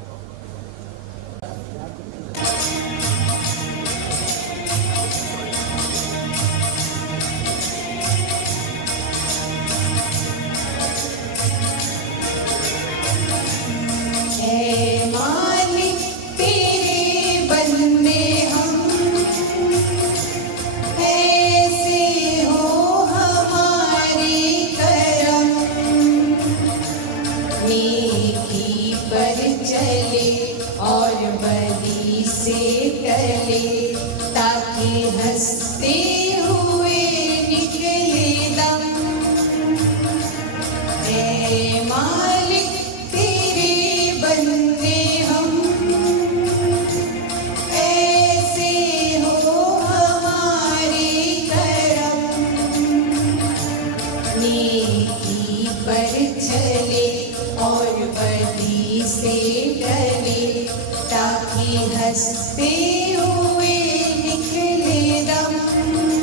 ताकि हंसते हुए निकले दम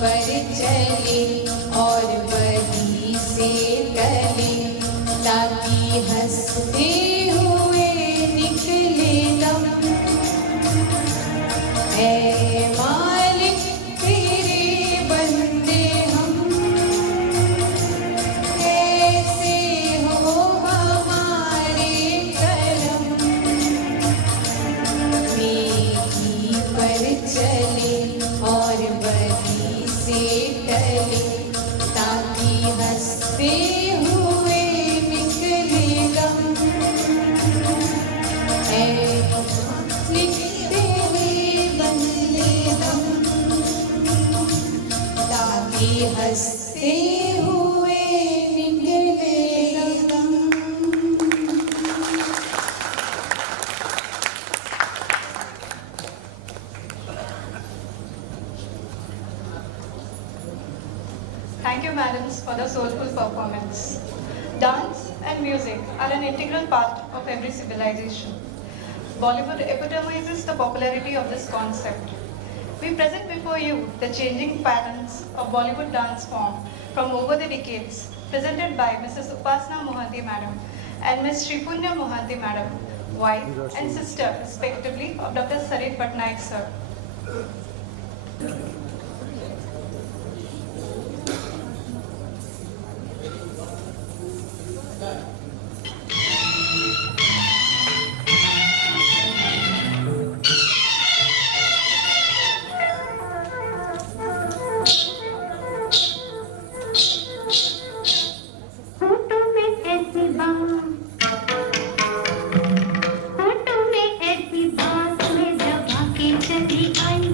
पर चले और वहीं से टले, ताकि हंसते हुए निकले दम। ऐ मालिक तेरे बंदे हम, कैसे हो हमारे करम। नेकी पर चले और वहीं से टले, ताकि हंसते हुए निकले दम। ऐ लिखते हुए बंदे हम, ताकि हंसते हुए निकले दम। Thank you, madams, for the soulful performance. Dance and music are an integral part of every civilization. Bollywood epitomizes the popularity of this concept. We present before you the changing patterns of Bollywood dance form from over the decades, presented by Mrs. Upasana Mohanty Madam and Ms. Sripunya Mohanty Madam, wife and sister respectively of Dr. Sarit Patnaik sir. Photo में ऐसी बात में जब आके चली आई,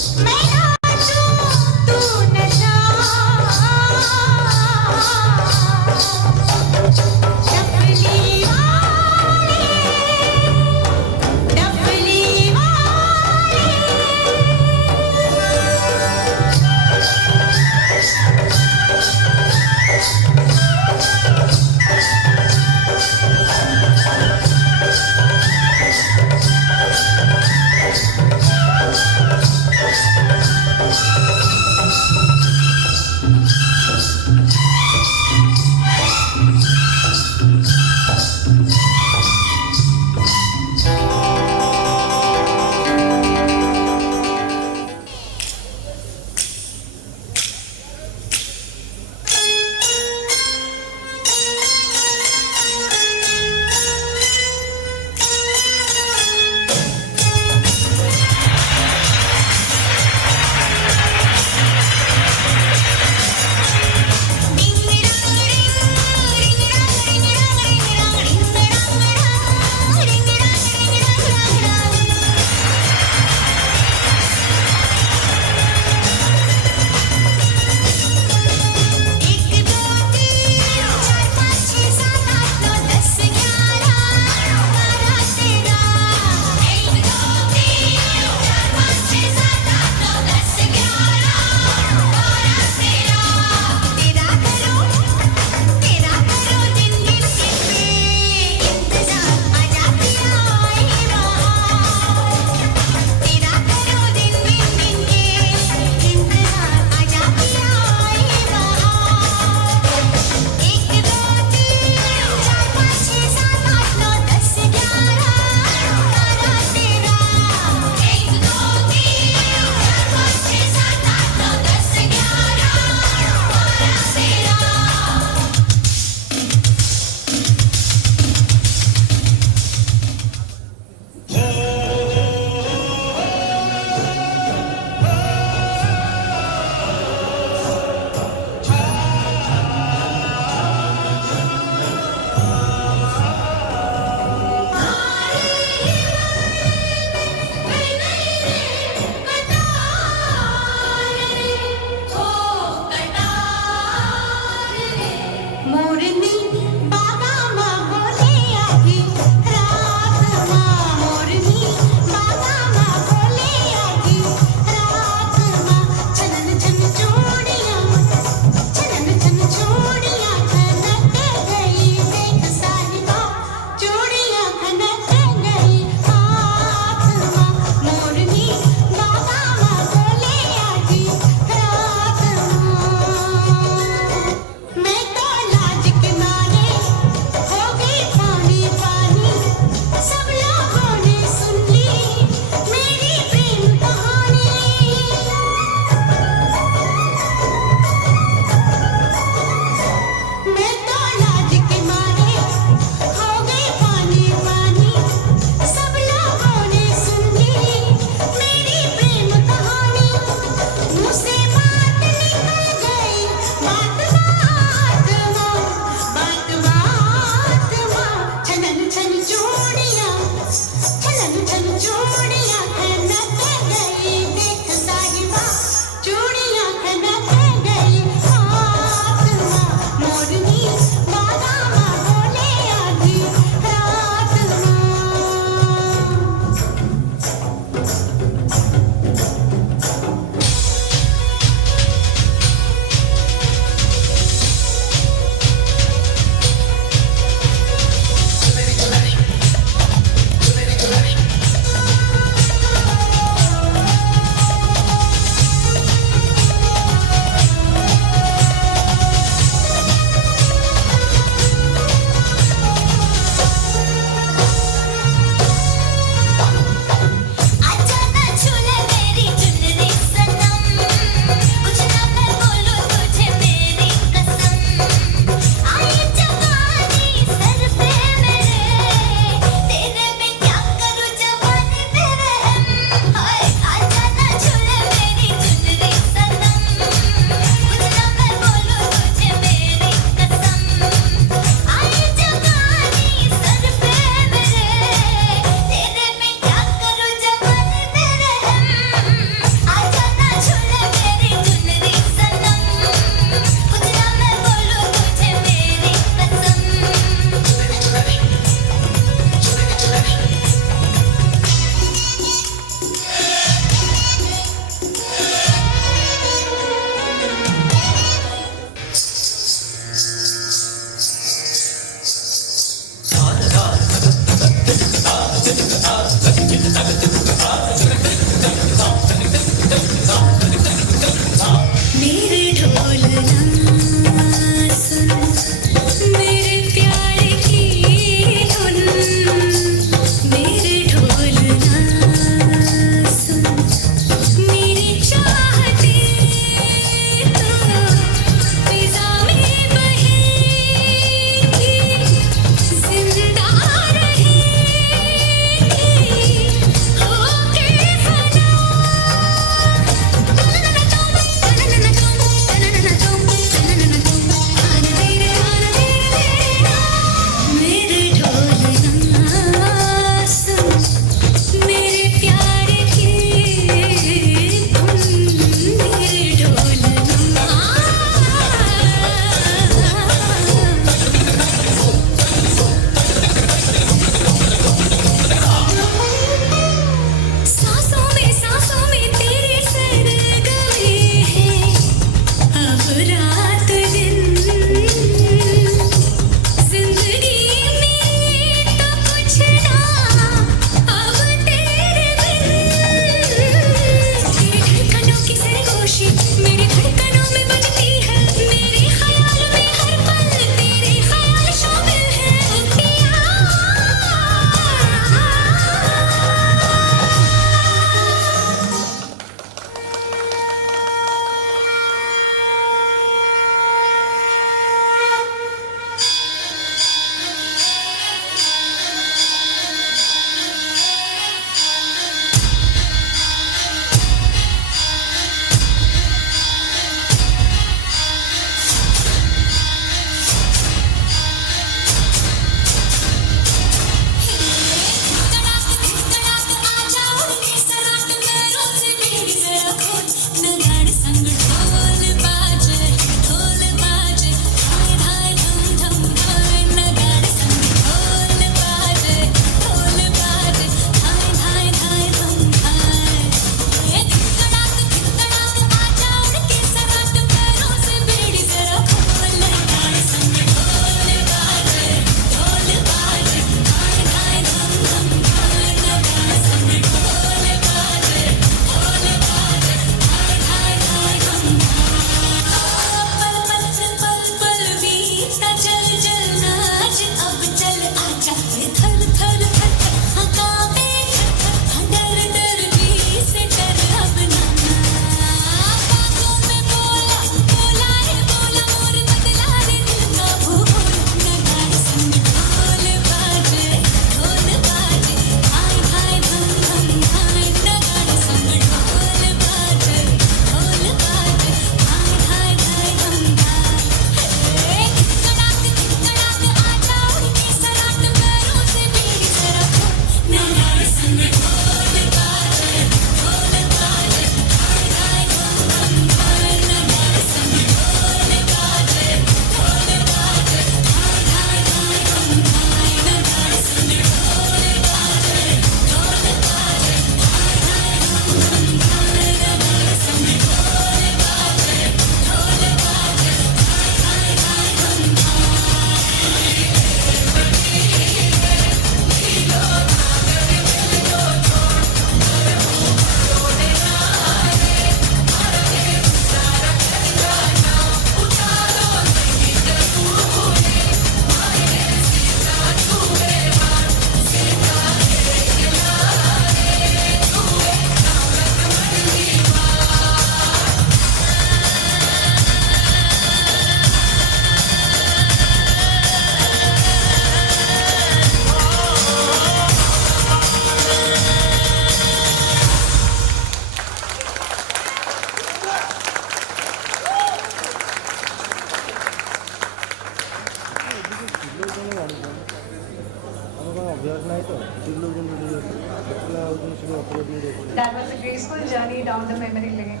peaceful journey down the memory lane.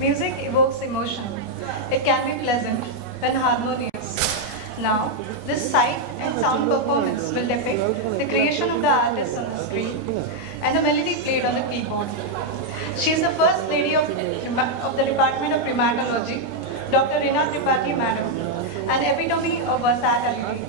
Music evokes emotion. It can be pleasant when harmonious. Now, this sight and sound performance will depict the creation of the artist on the screen and the melody played on the keyboard. She is the first lady of the Department of Rheumatology, Dr. Rina Tripathi Madam, an epitome of versatility.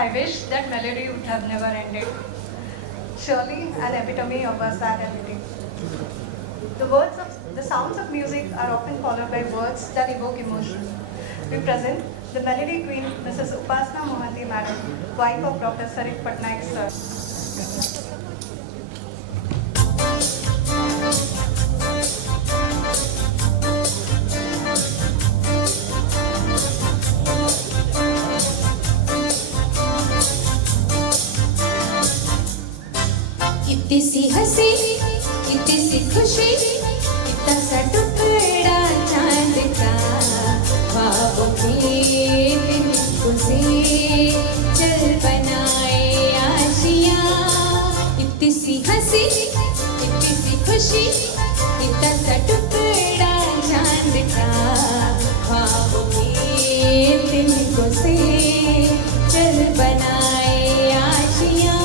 I wish that melody would have never ended. Surely an epitome of versatility. The sounds of music are often followed by words that evoke emotion. We present the melody queen, Mrs. Upasana Mohanty Madam, wife of Dr. Sarit Patnaik sir. इतनी सी हंसी, इतनी सी खुशी, इतना सा टुकड़ा चांद का, ख्वाबों के दिन को से चल बनाए आशियाँ। इतनी सी हंसी, इतनी सी खुशी, इतना सा टुकड़ा चांद का, ख्वाबों के दिन को से चल बनाए आशियाँ।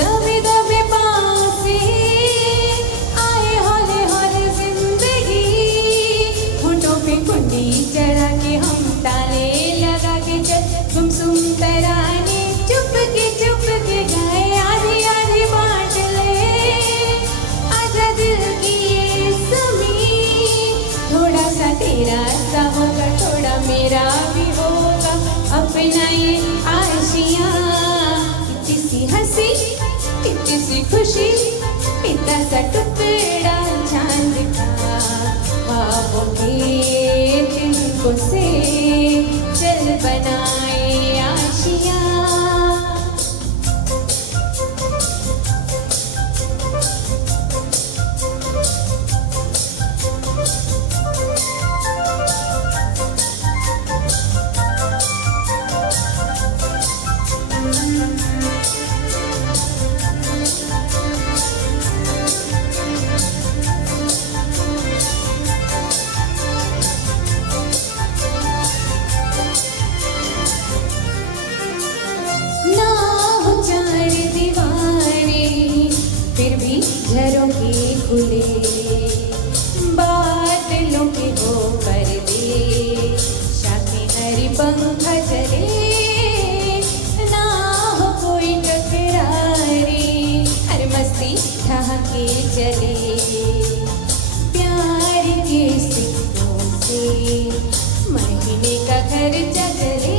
दबे दबे पाँव से आए हौले हौले जिंदगी, होठों पे कुंडी चढ़ा के हम ताले लगा के चल गुमसुम तराने चुप के गाए। आधी आधी बांट ले आजा दिल की ये ज़मीं, थोड़ा सा तेरा सा होगा, थोड़ा मेरा भी होगा, अपना ये आशियाँ। इतनी सी हंसी, इतनी सी खुशी, इतना सा टुकड़ा चांद का, ख्वाबों के दिन को से चल बनाए आशियाँ। ना हो चार दीवारें, फिर भी झरोखे खुले, बादलों के हो पर्दे, शाखी हरी पंखा चले। ना हो कोई टकरारे, हर मस्ती ठहाके चले, प्यार के सिक्कों से महीने का खर्चा चले।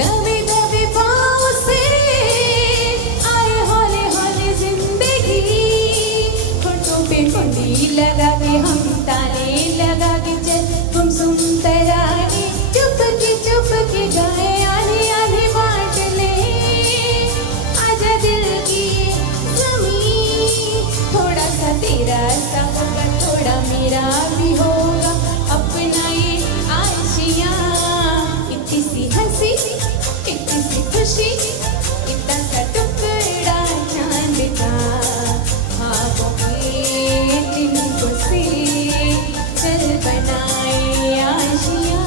दबे दबे पाँव से आए हौले हौले जिंदगी, होठों पे कुंडी लगा के हम ताले लगा के चल गुमसुम तराने चुप के गाए। आधी आधी बांट ले आजा दिल की ज़मीं, थोड़ा सा तेरा सा होगा, थोड़ा मेरा भी होगा, अपना ये आशियाँ। इतनी सी हंसी, इतनी सी खुशी, इतना सा टुकड़ा चांद का, ख्वाबों के दिन को से चल बनाए आशियाँ।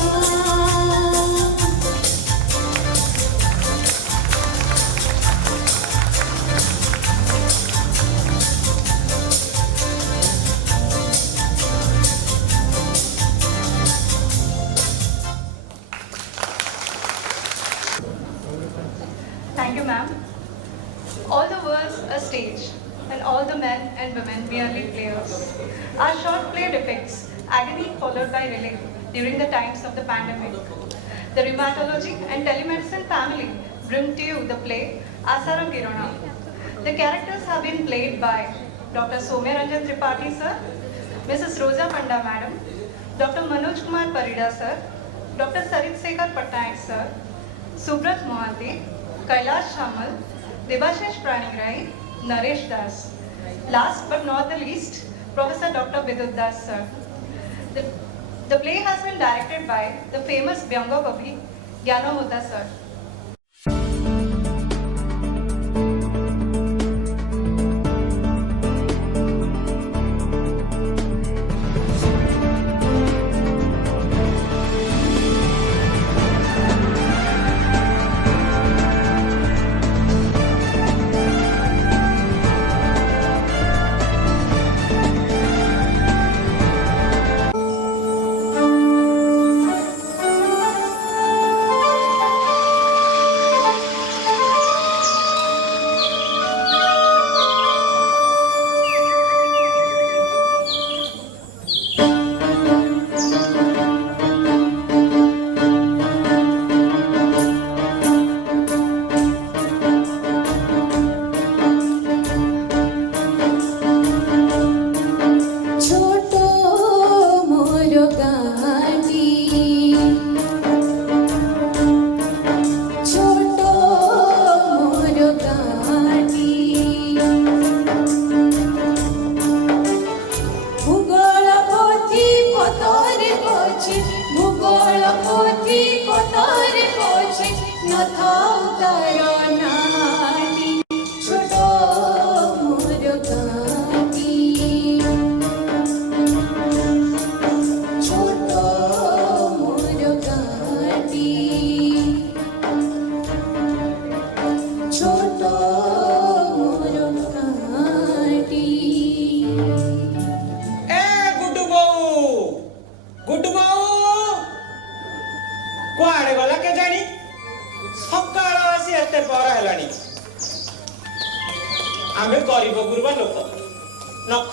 Thank you, ma'am. All the world's a stage, and all the men and women merely players. Our short play depicts agony followed by relief during the times of the pandemic. The rheumatology and telemedicine family bring to you the play Asaram Kirana. The characters have been played by Dr. Soumya Ranjan Tripathi sir, Mrs. Rosa Panda madam, Dr. Manoj Kumar Parida sir, Dr. Sarit Sekhar Patnaik sir, Subrat Mohanty, Kailash Shamal, Debashish Pranigrahi, Naresh Das. Last but not the least, Professor Dr. Vidut Das sir. The play has been directed by the famous Vyanga Kavi, Gyano Hota sir.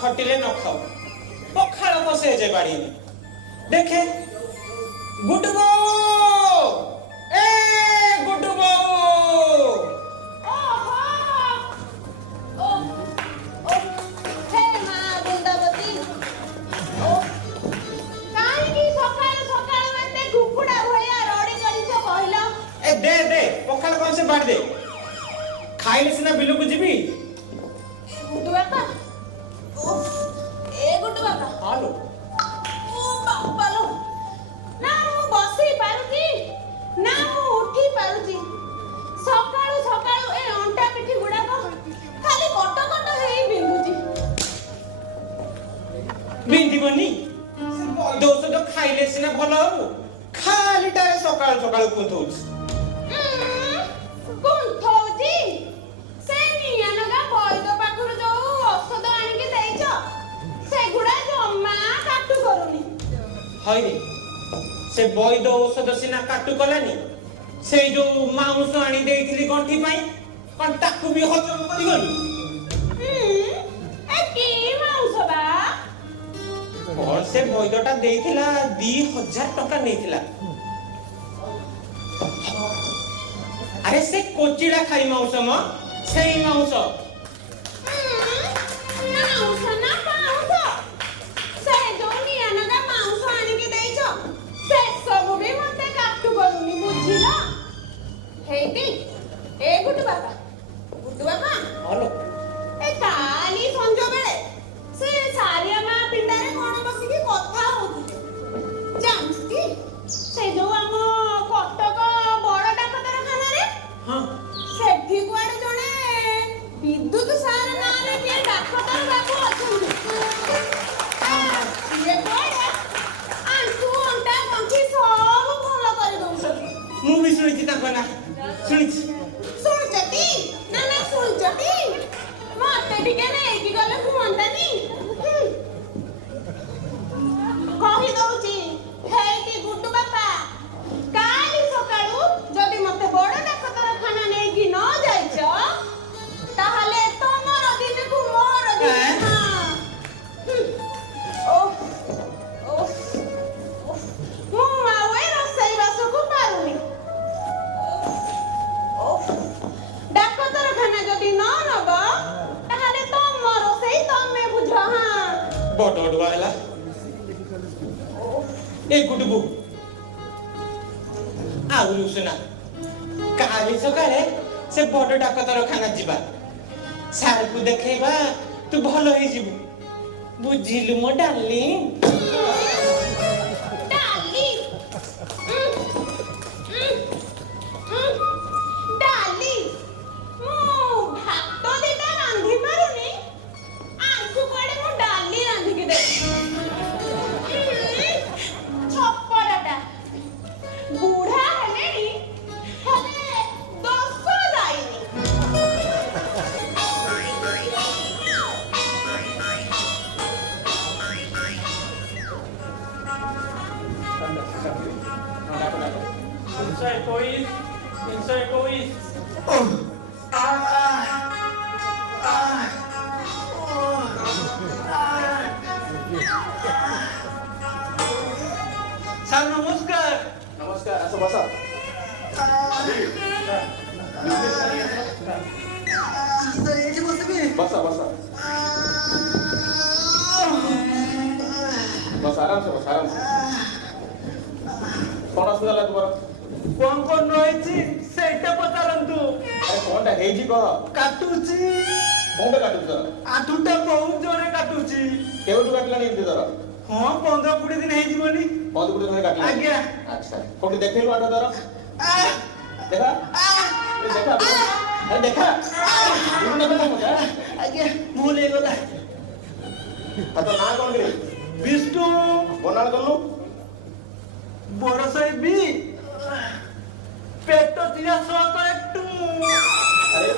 ଖଟିଲେ ନ ଖାଉ ପଖାଳ କଷେ ଯେ ବାଡିରେ ଦେଖେ ଗୁଡୁ ବୋଉ ଏ ଗୁଡୁ ବୋଉ ହେ ମା ବୃନ୍ଦାବତୀ କାହିଁକି ସକାଳୁ ସକାଳୁ ଏତେ କୁକୁଡ଼ା ଭଳିଆ ରଡି କରିଛ କହିଲ? ଏ ଦେ ପଖାଳ କଷେ ବାଡି ଦେ ଖାଇଲେ ସିନା ବିଲକୁ ଯିବି ଗୁଡୁ ବାପା ଏ ଗୁଡୁ ବାପା ହାଲୋ ଓ ବାପା ଲୋ ନା ମୁଁ ବସି ପାରୁଛି ନା ମୁଁ ଉଠି ପାରୁଛି ସକାଳୁ ସକାଳୁ ଏ ଅଣ୍ଟା ପିଠି ଗୁଡାକ ଖାଲି କଟ କଟ ହେଇ ବିନ୍ଧୁଛି। ବିନ୍ଧିବନି ଔଷଧ ଖାଇଲେ ସିନା ଭଲ ହବ ଖାଲିଟାରେ ସକାଳୁ ସକାଳୁ କୁନ୍ଥଉଛି କୁଣ୍ଠଉଛି ସେ ନିଆନଗା ବୈଦ ପାଖରୁ ଯୋଉ ଔଷଧ ଆଣିକି ଦେଇଛ ସେଗୁଡା ଜମା କାଟୁ କରୁନି। ହଇରେ ସେ ବୈଦ ଔଷଧ ସିନା କାଟୁ କଲାନି ସେଇ ଯୋଉ ମାଉଁସ ଆଣି ଦେଇଥିଲି ଗଣ୍ଠି ପାଇଁ କଣ ତାକୁ ବି ହଜମ କରିଗଲୁ ଏ କି ମାଉସ ବା? କଣ ସେ ବୈଦଟା ଦେଇଥିଲା 2000 ଟଙ୍କା ନେଇଥିଲା ଆରେ ସେ କୋଚିଡା ଖାଇ ମାଉଁସ ମ ସେଇ ମାଉଁସ ମାଉସ ନା ମାଉସ ସେ ଯୋଉ ନିଆନଗା ମାଉସ ଆଣିକି ଦେଇଛ ସେ ସବୁ ବି ମତେ କାଟୁ କରୁନି ବୁଝିଲ? ହେଇଟି ଏ ଗୁଡୁ ବାପା ହଲୋ ଏ କାଲି ସଞ୍ଜ ବେଳେ ସେ ସାରିଆ ମା ପିଣ୍ଡାରେ କଣ ବସିକି କଥା ହଉଥିଲେ ଜାଣିଛି ସେ ଯୋଉ ଆମ କଟକ ବଡ ଡାକ୍ତରଖାନାରେ ହଁ ସେଠି କୁଆଡେ ଜଣେ ବିଦ୍ୟୁତ ସାର ନାଁରେ କିଏ ଡାକ୍ତର ବାବୁ ଅଛନ୍ତି ସିଏ କୁଆଡେ ଆଣ୍ଠୁ ଅଣ୍ଟା ଗଣ୍ଠି ସବୁ ଭଲ କରି ଦଉଛନ୍ତି। ମୁଁ ବି ଶୁଣିଛି ତାଙ୍କ ନା ଶୁଣିଛି ଶୁଣୁଛନ୍ତି ନା ନା ଶୁଣୁଛନ୍ତି ମତେ ଟିକେ ନେଇକି ଗଲେ ହୁଅନ୍ତାନି କହି ଦଉଛି ହେଇକି ଗୁଡୁ ବାପା କାଲି ସକାଳୁ ଯଦି ମତେ ବଡ ଡାକ୍ତରଖାନା ନେଇକି ନ ଯାଇଛ ତାହେଲେ ତମର ଦିନକୁ ମୋର ଦିନ ମୁଁ ଆଉ ଏ ରୋଷେଇ ବାସକୁ ପାରୁନି ଡାକ୍ତରଖାନା ଯଦି ନ ନବ ତାହେଲେ ତମ ରୋଷେଇ ତମେ ବୁଝ ହଁ ବଡ ଅଡୁଆ ହେଲା ଏ ଗୁଡୁବୁ ଆହୁରି ସୁନା କାଲି ସକାଳେ ସେ ବଡ ଡାକ୍ତରଖାନା ଯିବା ସାରକୁ ଦେଖେଇବା ତୁ ଭଲ ହେଇଯିବୁ ବୁଝିଲୁ ମୋ ଡାର୍ଲିଂ ଡାଲି ଡାଲି ମୁଁ ଭାତ ଦିଟା ରାନ୍ଧି ପାରୁନି ଆଙ୍କୁ କୁଆଡେ ମୁଁ ଡାଲି ରାନ୍ଧିକି ଦେବି ଛପରାଟା ବୁଢା ହେଲେଣି ହେଲେ ଦୋଷ ଯାଇନି। ସାର୍ ନମସ୍କାର ନମସ୍କାର ଆସ ବସ ବସ ବସ ବସ ଆରାମସେ ବସ ଆରାମସେ କଣ ଅସୁବିଧା ହେଲା ତୁମର କଣ ରହିଛି ସେଇଟା ପଚାରନ୍ତୁ ଆରେ କଣଟା ହେଇଛି କହ କାଟୁଛି କଣଟା କାଟୁଛି ତୋର ଆଣ୍ଠୁଟା ବହୁତ ଜୋରେ କାଟୁଛି କେଉଁଠୁ କାଟିଲାଣି ଏମିତି ତୋର ହଁ 15-20 ଦିନ ହେଇଯିବନି 15 ଦିନ କାଟିଲାଣି ଆଜ୍ଞା ଆଚ୍ଛା କୋଉଠି ଦେଖେଇଲୁ ଆଣ୍ଠୁ ତୋର ଦେଖା ଏ ଦେଖା ଆରେ ଦେଖା ଆଜ୍ଞା ଭୁଲ ହେଇଗଲା ତୋ ନାଁ କଣ କିରେ ବିଷ୍ଣୁ ବନାଳ କଲୁ ବରଷଇ ବି ପେଟ ଚିରା ସତ একটু ଆରେ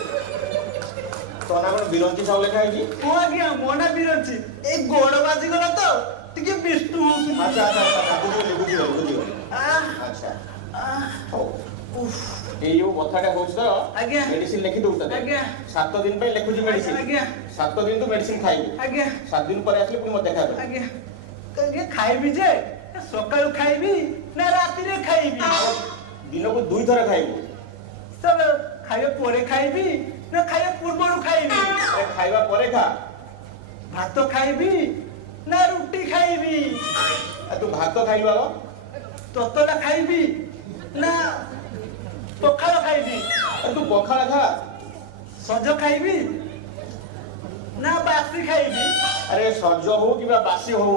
ତୋ ନାଁ କଣ ବିରଞ୍ଚି ସାହୁ ଲେଖା ହେଇଛି ହଁ ଆଜ୍ଞା ମନା ବିରଞ୍ଚି ଏଇ ଗୋଡ ବାଜିଗଲା ତ ଟିକେ ବିଷ୍ଣୁ ହଉଛି ଆଚ୍ଛା ଆଚ୍ଛା ଆଚ୍ଛା ବୁଝିଗଲି ବୁଝିଗଲି ବୁଝିଗଲି ଆଚ୍ଛା ହଉ এই ଯୋଉ କଥାଟା ହଉଛି ତ ଆଜ୍ଞା। ମେଡିସିନ ଲେଖି ଦଉଛି ତତେ ଆଜ୍ଞା। 7 ଦିନ ପାଇଁ ଲେଖୁଛି ମେଡିସିନ ଆଜ୍ଞା। 7 ଦିନ ତୁ ମେଡିସିନ ଖାଇବୁ ଆଜ୍ଞା 7 ଦିନ ପରେ ଆସିଲେ ପୁଣି ମତେ ଦେଖା କରିବୁ ଆଜ୍ଞା ଆଜ୍ଞା ଖାଇବି ଯେ ସକାଳୁ ଖାଇବି ନା ରାତିରେ ଖାଇବି ଦିନକୁ 2 ଥର ଖାଇବୁ ସାର୍ ଖାଇବା ପରେ ଖାଇବି ନା ଖାଇବା ପୂର୍ବରୁ ଖାଇବି ଆରେ ଖାଇବା ପରେ ଖା ଭାତ ଖାଇବି ନା ରୁଟି ଖାଇବି ଆଉ ତୁ ଭାତ ଖାଇଲୁ ଆଗ ତତଲା ଖାଇବି ନା ପଖାଳ ଖାଇବି ଆରେ ତୁ ପଖାଳ ଖା ସଜ ଖାଇବି ନା ବାସି ଖାଇବି ଆରେ ସଜ ହଉ କିମ୍ବା ବାସି ହଉ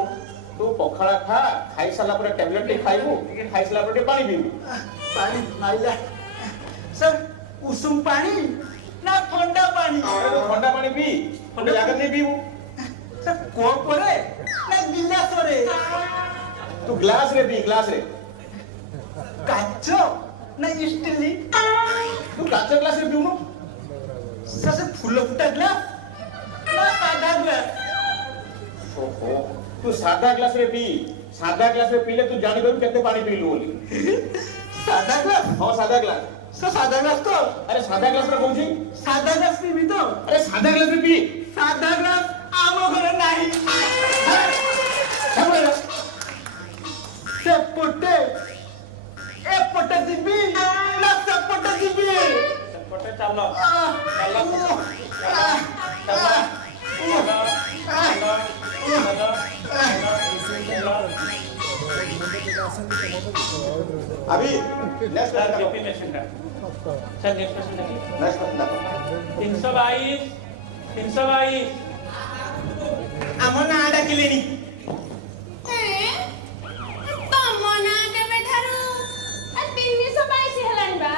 ତୁ ପଖାଳ ଖା ଖାଇସାରିଲା ପରେ ଟ୍ୟାବଲେଟ ଟେ ଖାଇବୁ ଖାଇସାରିଲା ପରେ ଟିକେ ପାଣି ପିଇବୁ ପାଣି ମାଇଲା ସାର୍ ଉଷୁମ ପାଣି ନା ଥଣ୍ଡା ପାଣି ଆରେ ତୁ ଥଣ୍ଡା ପାଣି ପିଇ ଥଣ୍ଡା ଜାଗା ନେଇ ପିଇବୁ ସାର୍ କପରେ ନା ଗିଲାସରେ ତୁ ଗ୍ଲାସ ରେ ପିଇ ଗ୍ଲାସ ରେ କାଚ ନା ଷ୍ଟିଲ ତୁ କାଚ ଗ୍ଲାସ ରେ ପିଉନୁ ସାର୍ ସେ ଫୁଲ ଫୁଟା ଗ୍ଲାସ ନା ସାଧା ଗ୍ଲାସ ଓହୋ ତୁ ସାଧା ଗ୍ଲାସ ରେ ପିଇ ସାଧା ଗ୍ଲାସ ରେ ପିଇଲେ ତୁ ଜାଣିପାରିବୁ କେତେ ପାଣି ପିଇଲୁ ବୋଲି ସାଧା ଗ୍ଲାସ ହଁ ସାଧା ଗ୍ଲାସ ସାର୍ ସାଧା ଗ୍ଲାସ ତ ଆରେ ସାଧା ଗ୍ଲାସ ରେ କହୁଛି ସାଧା ଗ୍ଲାସ ପିଇବି ତ ଆରେ ସାଧା ଗ୍ଲାସ ରେ ପିଇ ସାଧା ଗ୍ଲାସ ଆମ ଘରେ ନାହିଁ ସେପଟେ ଏପଟେ ଯିବି ନା ସେପଟେ ଯିବି ସେପଟେ ଚାଲ अभी next patient sir next patient है नेक्स्ट 322 322 ଆମ ନାଁ ଡାକିଲେଣି ତମ ନାଁ କେବେଠାରୁ 322 ହେଲାଣି ବା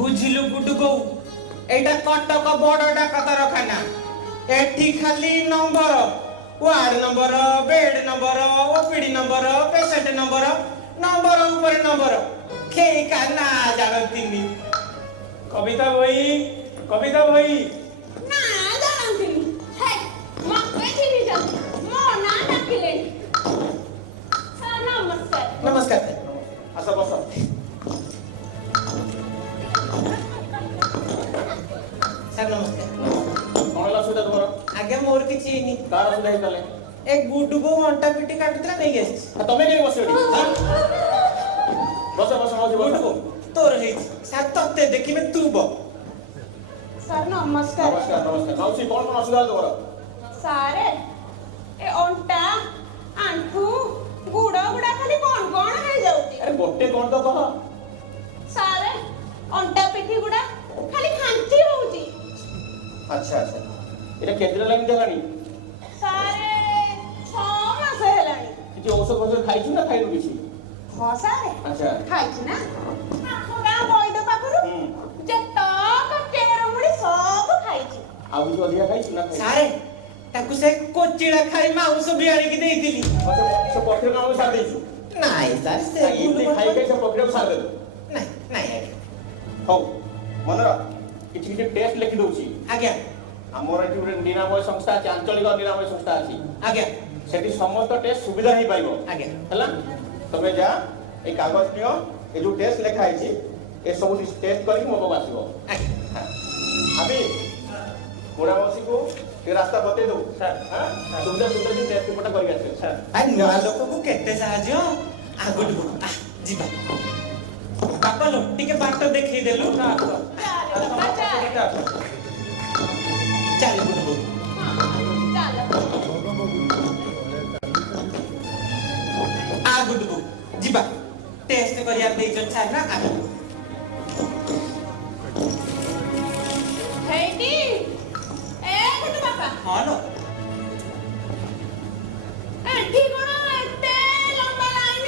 ବୁଝିଲୁ ଗୁଡୁ ବୋଉ ଏଇଟା କଟକ ବଡ ଡାକ୍ତରଖାନା ଏଠି ଖାଲି number ward number bed number OPD number patient number number ଉପରେ ନମ୍ବର କେହି କା ନାଁ ଜାଣନ୍ତିନି କବିତା ବହି ନା ଜାଣନ୍ତିନି ହେ ମତେ ଚିହ୍ନିଛନ୍ତି ମୋ ନାଁ ଡାକିଲେଣି ସାର୍ ନମସ୍କାର ନମସ୍କାର ଆସ ବସ ସାର୍ ନମସ୍କାର କଣ ହେଲା ଅସୁବିଧା ତୁମର ଆଜ୍ଞା ମୋର କିଛି ହେଇନି କାହାର ଅସୁବିଧା ହେଇଥିଲା ଏ ଗୁଡୁ ବୋଉ ଅଣ୍ଟା ପିଟି କାଟୁଥିଲା ନେଇକି ଆସିଛି ତମେ କେମିତି ବସିବ ଏଠି ବସ ବସ ମାଉସୀ ଗୁଡୁ ବସ ବୋଉ ତୋର ହେଇଛି ସାର୍ ତତେ ଦେଖିବେ ତୁ ବ ସାର୍ ନମସ୍କାର ନମସ୍କାର ନମସ୍କାର ମାଉସୀ କଣ କଣ ଅସୁବିଧା ହେଲା ତୁମର ସାରେ ଏ ଅଣ୍ଟା ଆଣ୍ଠୁ ଗୁଡ ଗୁଡା ଖାଲି କଣ ହେଇଯାଉଛି ଆରେ ଗୋଟେ କଣ ତ କହ ସାରେ ଅଣ୍ଟା ପିଠି ଗୁଡା ଖାଲି ଖାଞ୍ଚି ହଉଛି ଆଚ୍ଛା ଆଚ୍ଛା ଏଟା କେତେ ଦିନ ଲାଗି ହେଲାଣି ସାରେ 6 ମାସ ହେଲାଣି କିଛି ଔଷଧ ଫୌଷଧ ଖାଇଛୁ ନା ଖାଇନୁ କିଛି ହଁ ସାରେ ଆଚ୍ଛା ଖାଇଛି ନା ଆମ ଗାଁ ବୈଦ ପାଖରୁ ଯେତକ ଚେରମୂଳି ସବୁ ଖାଇଛି ଆଉ କିଛି ଅଧିକା ଖାଇଛୁ ନା ଖାଇଛୁ ସାରେ ତାକୁ ସେ କୋଚିଳା ଖାଇ ମାଉଁସ ବି ଆଣିକି ଦେଇଥିଲି ସେ ପକ୍ଷୀର କାମ ସାରି ଦେଇଛୁ ନାଇଁ ସାର୍ ସେ ଏମିତି ଖାଇ ଖାଇ ସେ ପକ୍ଷୀକୁ ସାରି ଦେଲୁ ନାଇଁ ନାଇଁ ହଉ ମନେ ରଖ କିଛି କିଛି ଟେଷ୍ଟ ଲେଖି ଦଉଛି ଆଜ୍ଞା ଆମର ଏଠି ଗୋଟେ ନିରାମୟ ସଂସ୍ଥା ଅଛି ଆଞ୍ଚଳିକ ନିରାମୟ ସଂସ୍ଥା ଅଛି ଆଜ୍ଞା ସେଠି ସମସ୍ତ ଟେଷ୍ଟ ସୁବିଧା ହେଇପାରିବ ଆଜ୍ଞା ହେଲା ତମେ ଯା এই কাগজ নিও এই যে টেস্ট লেখা আছে এই সব টেস্ট করি মো পাখ আসিব আমি মোড়াবাসী কো ଏ ରାସ୍ତା ବତେଇ ଦବୁ ସୁବିଧା ସୁବିଧା ଯେ ଟେଷ୍ଟ ରିପୋର୍ଟ କରିକି ଆସିବେ ଆ ନୂଆ ଲୋକକୁ କେତେ ସାହାଯ୍ୟ ଆଗକୁ ଯିବା ବାପା ଲୋ ଟିକେ ବାଟ ଦେଖେଇ ଦେଲୁ ଚାଲ ବୁଲୁ ଆଗକୁ ଯିବା ଟେଷ୍ଟ କରିବା ଦେଇଛନ୍ତି ସାର୍ ନା ଆଗକୁ ହେଇଟି ଏ ଗୁଡୁ ବାପା ହଁ ଲୋ ଏଠି କଣ ଏତେ ଲମ୍ବା ଲାଇନ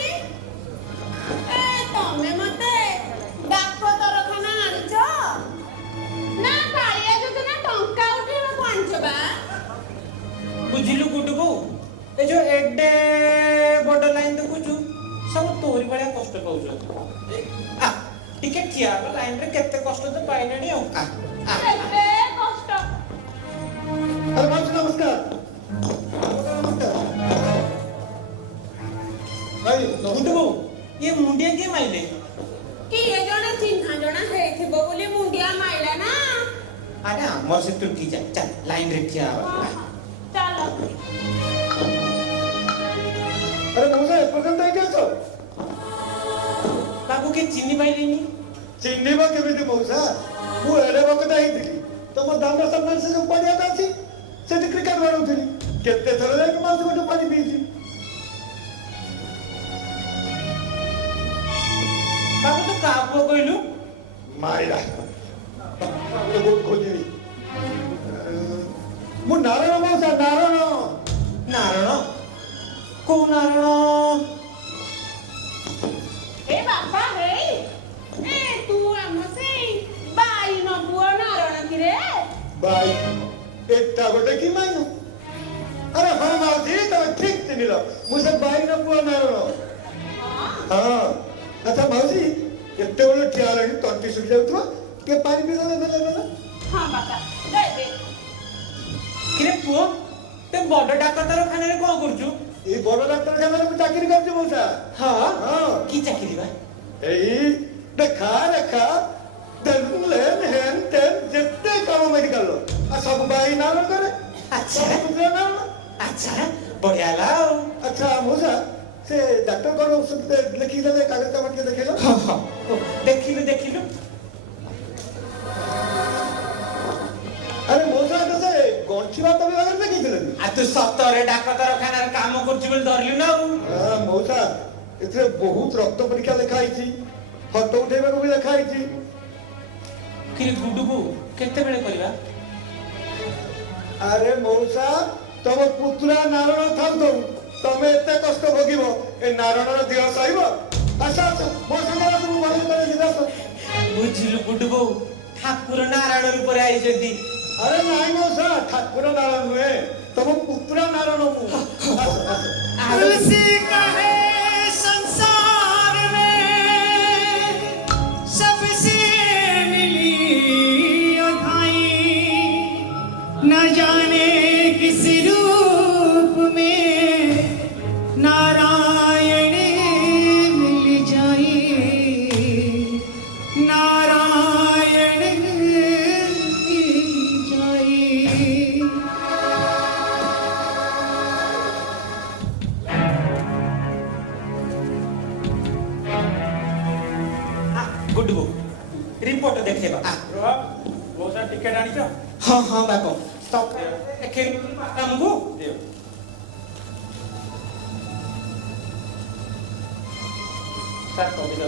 ଏ ତମେ ମତେ ଡାକ୍ତରଖାନା ଆଣିଛ ନା କାଳିଆ ଯୋଜନା ଟଙ୍କା ଉଠେଇବାକୁ ଆଣିଛ ବା ବୁଝିଲୁ ଗୁଡୁ ବୋଉ ଏ ଯୋଉ ଏଡେ ବଡ ଲାଇନ ଦେଖୁଛୁ ସବୁ ତୋରି ଭଳିଆ କଷ୍ଟ ପାଉଛନ୍ତି ଟିକେ ଠିଆ ହବ ଲାଇନରେ କେତେ କଷ୍ଟ ତ ପାଇଲେଣି ଆଉ ଏତେ କଷ୍ଟ ନମସ୍କାର ଗୁଡୁ ବୋଉ ଇଏ ମୁଣ୍ଡିଆ କିଏ ମାଇଲେ କିଏ अरे हमर से त्रुटि जाए चल लाइन रे ठिया ହଁ ହଁ ଚାଲ अरे मौसा एपर्यंत एठी अछ बाबू के चिन्नी पाइलेनी चिन्हिबा केमिति मौसा मु एडे बकता ହେଇଥିଲି तम दाम सामने से जो पड़ियाटा अछि सेठी क्रिकेट बाडुଥିଲି केते थर जाई माउसी गोटे पानी पीछि बाबू तो का पुओ कहलु माइला बाबू बहुत खोजिली मु नारायण मौसा नारायण नारायण को नारायण ଏ ବାପା ହେଇ ଏ ତୁ ଆମ ସେଇ ବାଇ ନ ପୁଅ ନାରଣ କିରେ भाई एकटा गोटे की माइनो अरे हाँ माउसी तब ठीक चिन्हिल मुझे बाई न पुआ नारायण हाँ अच्छा माउसी केते बेले ठिया हेलानी तंटी सुखी जाउथबो के पानी पी देले देले ହଁ ବାପା ଦେ ଦେ किरे पुओ ते बड़ डाक्टर खाना रे कोन करछु ए बड़ डाक्टर खाना में चाकरी करछ मौसा हां हाँ की चाकरी बा एई देखा रेखा देलेन हेन तेन जेते काम मेडिकल लो आ सब बाई नारायण करे अच्छा पुत्र नारायण अच्छा बढ़िया लाओ अच्छा मौसा से डॉक्टर कोन औषध लिखि देले कागज कागज के देखेलो हां हां देखिलु देखिलु अरे मौसा तो से गंठी बात भी अगर देखि दिले आ तू सतरे डाक्टर खाना रे काम करछु बोल धरलु ना हां मौसा इथे बहुत रक्त परीक्षा लिखा आइछि फोटो उठेबा को भी लिखा आइछि किरे गुडुबू केते बेले करबा अरे मौसा तम पुत्रा नारायण थाउ तो तमे एते कष्ट भोगिबो ए नारायणर देह सहिबो अच्छा अच्छा मो संगे तू बोल करे जिदास बुझिलु गुडुबू ठाकुर नारायण रूप रे आई जदी अरे नाही मौसा ठाकुर नारायण हुए तम पुत्रा नारायण मु तुलसी कहे संसार में सबसे मिली अधाई न जाने किस रूप में नारायण मिल जाए नारायण मिल जाए गुड्डू रिपोर्ट देखेबा मौसा टिकट आनी छ हाँ हाँ बाबू स्टॉप देखे हमको सर कॉपी दे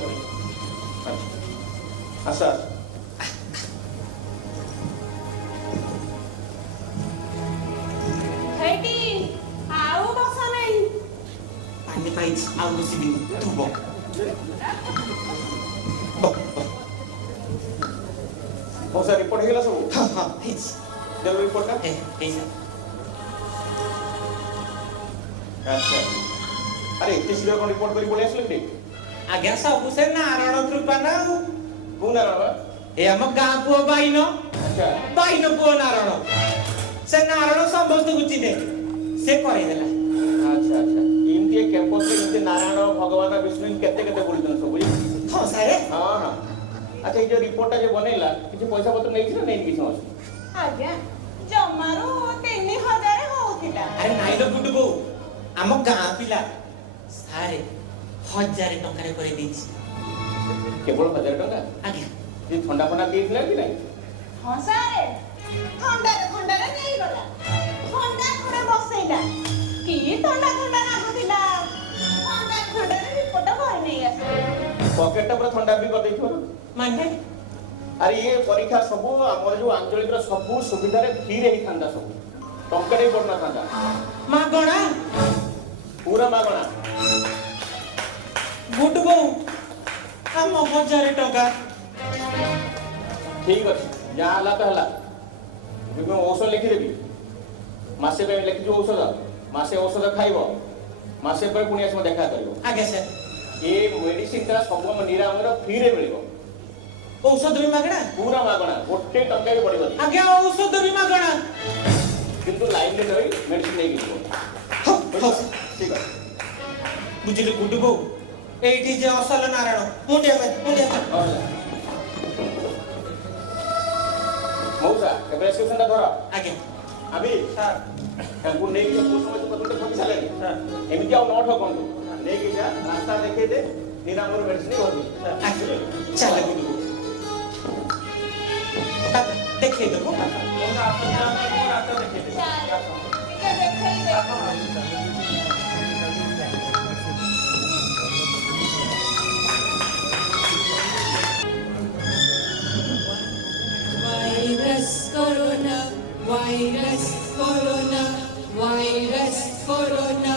अच्छा ହେଇଟି ଆଉ ବସ ନାହିଁ पानी पाइछ आउ बसिबि तू बक मौसा रिपोर्ट हेला सब हाँ हाँ हेच देव रिपोर्ट का हे हेच अच्छा अरे इतने शीघ्र कौन रिपोर्ट करी पड़े आसले आज्ञा सब से नारायण कृपा ना को नारायण ए हम गाँ पुओ बाइन अच्छा बाइन पुओ नारायण से नारायण समस्त गुची दे से करे देला अच्छा अच्छा इनके कैंपस में इनके नारायण भगवान विष्णु केते केते बोलतन सब बुझी हाँ सारे हां हां अच्छा ये जो रिपोर्ट जो बनेला किछि पैसा पत्र नै छी ना नै किछि समझ ଆଜ୍ଞା ଜମାରୁ 3000 ହଉଥିଲା अरे नाई लो गुड्डू बो आम गाँ पिला सारे 1000 टंका रे करे देछि केवल 1000 टका आज्ञा ये ठंडा फंडा पीथिला कि नै ହଁ ସାରେ ଥଣ୍ଡାରେ ନେଇଗଲା ଥଣ୍ଡା ଖଣ୍ଡେ ବସେଇଲା କି ଥଣ୍ଡା ଲାଗୁଥିଲା ଥଣ୍ଡାରେ ରିପୋର୍ଟ ଭରି ନେଇ ଆସିଲା पॉकेट पूरा ठंडा भी कर देथियो माने अरे ये परीक्षा सब हमर जो आंचलिक सब सुविधा रे फ्री रे ही थांदा सब टंका रे पड़ना थांदा मागणा पूरा मागणा गुड्डू बो आम 1000 टंका ठीक अछि जा हला तो हला मैं औषध लिखि देबी मासे पे लिखि जो औषध मासे औषध खाइबो मासे पर पुणी आसम देखा करिवो आगे सर ये मेडिसिन का सब हम निरामय फ्री रे मिलिबो औषध भी मागणा पूरा मागणा गोटे टंका भी पड़िबो आगे औषध भी मागणा किंतु लाइन रे रही मेडिसिन नहीं किछो ठीक है बुझिले गुड्डू बो एठी जे असल नारायण मुंडिया में मौसा ମଉସା ପ୍ରେସକ୍ରିପସନ ଟା ଧର ଆଜ୍ଞା ଆବି ସାର୍ ତାଙ୍କୁ ନେଇକି ପୋଷ୍ଟ ପତ୍ର ଠକି ସାରିଲେଣି ଏମିତି ଆଉ ନ ଠକନ୍ତୁ ନେଇକି ଯା ରାସ୍ତା ଦେଖେଇ ଦେ ନିରାମର ମେଡିସିନ ଘରକୁ ଆଜ୍ଞା ଚାଲ ଗୁଡୁ ଦେଖେଇ ଦେବୁ ରାସ୍ତା ଦେଖେଇ ଦେ ଟିକେ ଦେଖେଇ ଦେ Virus corona, virus corona, virus corona,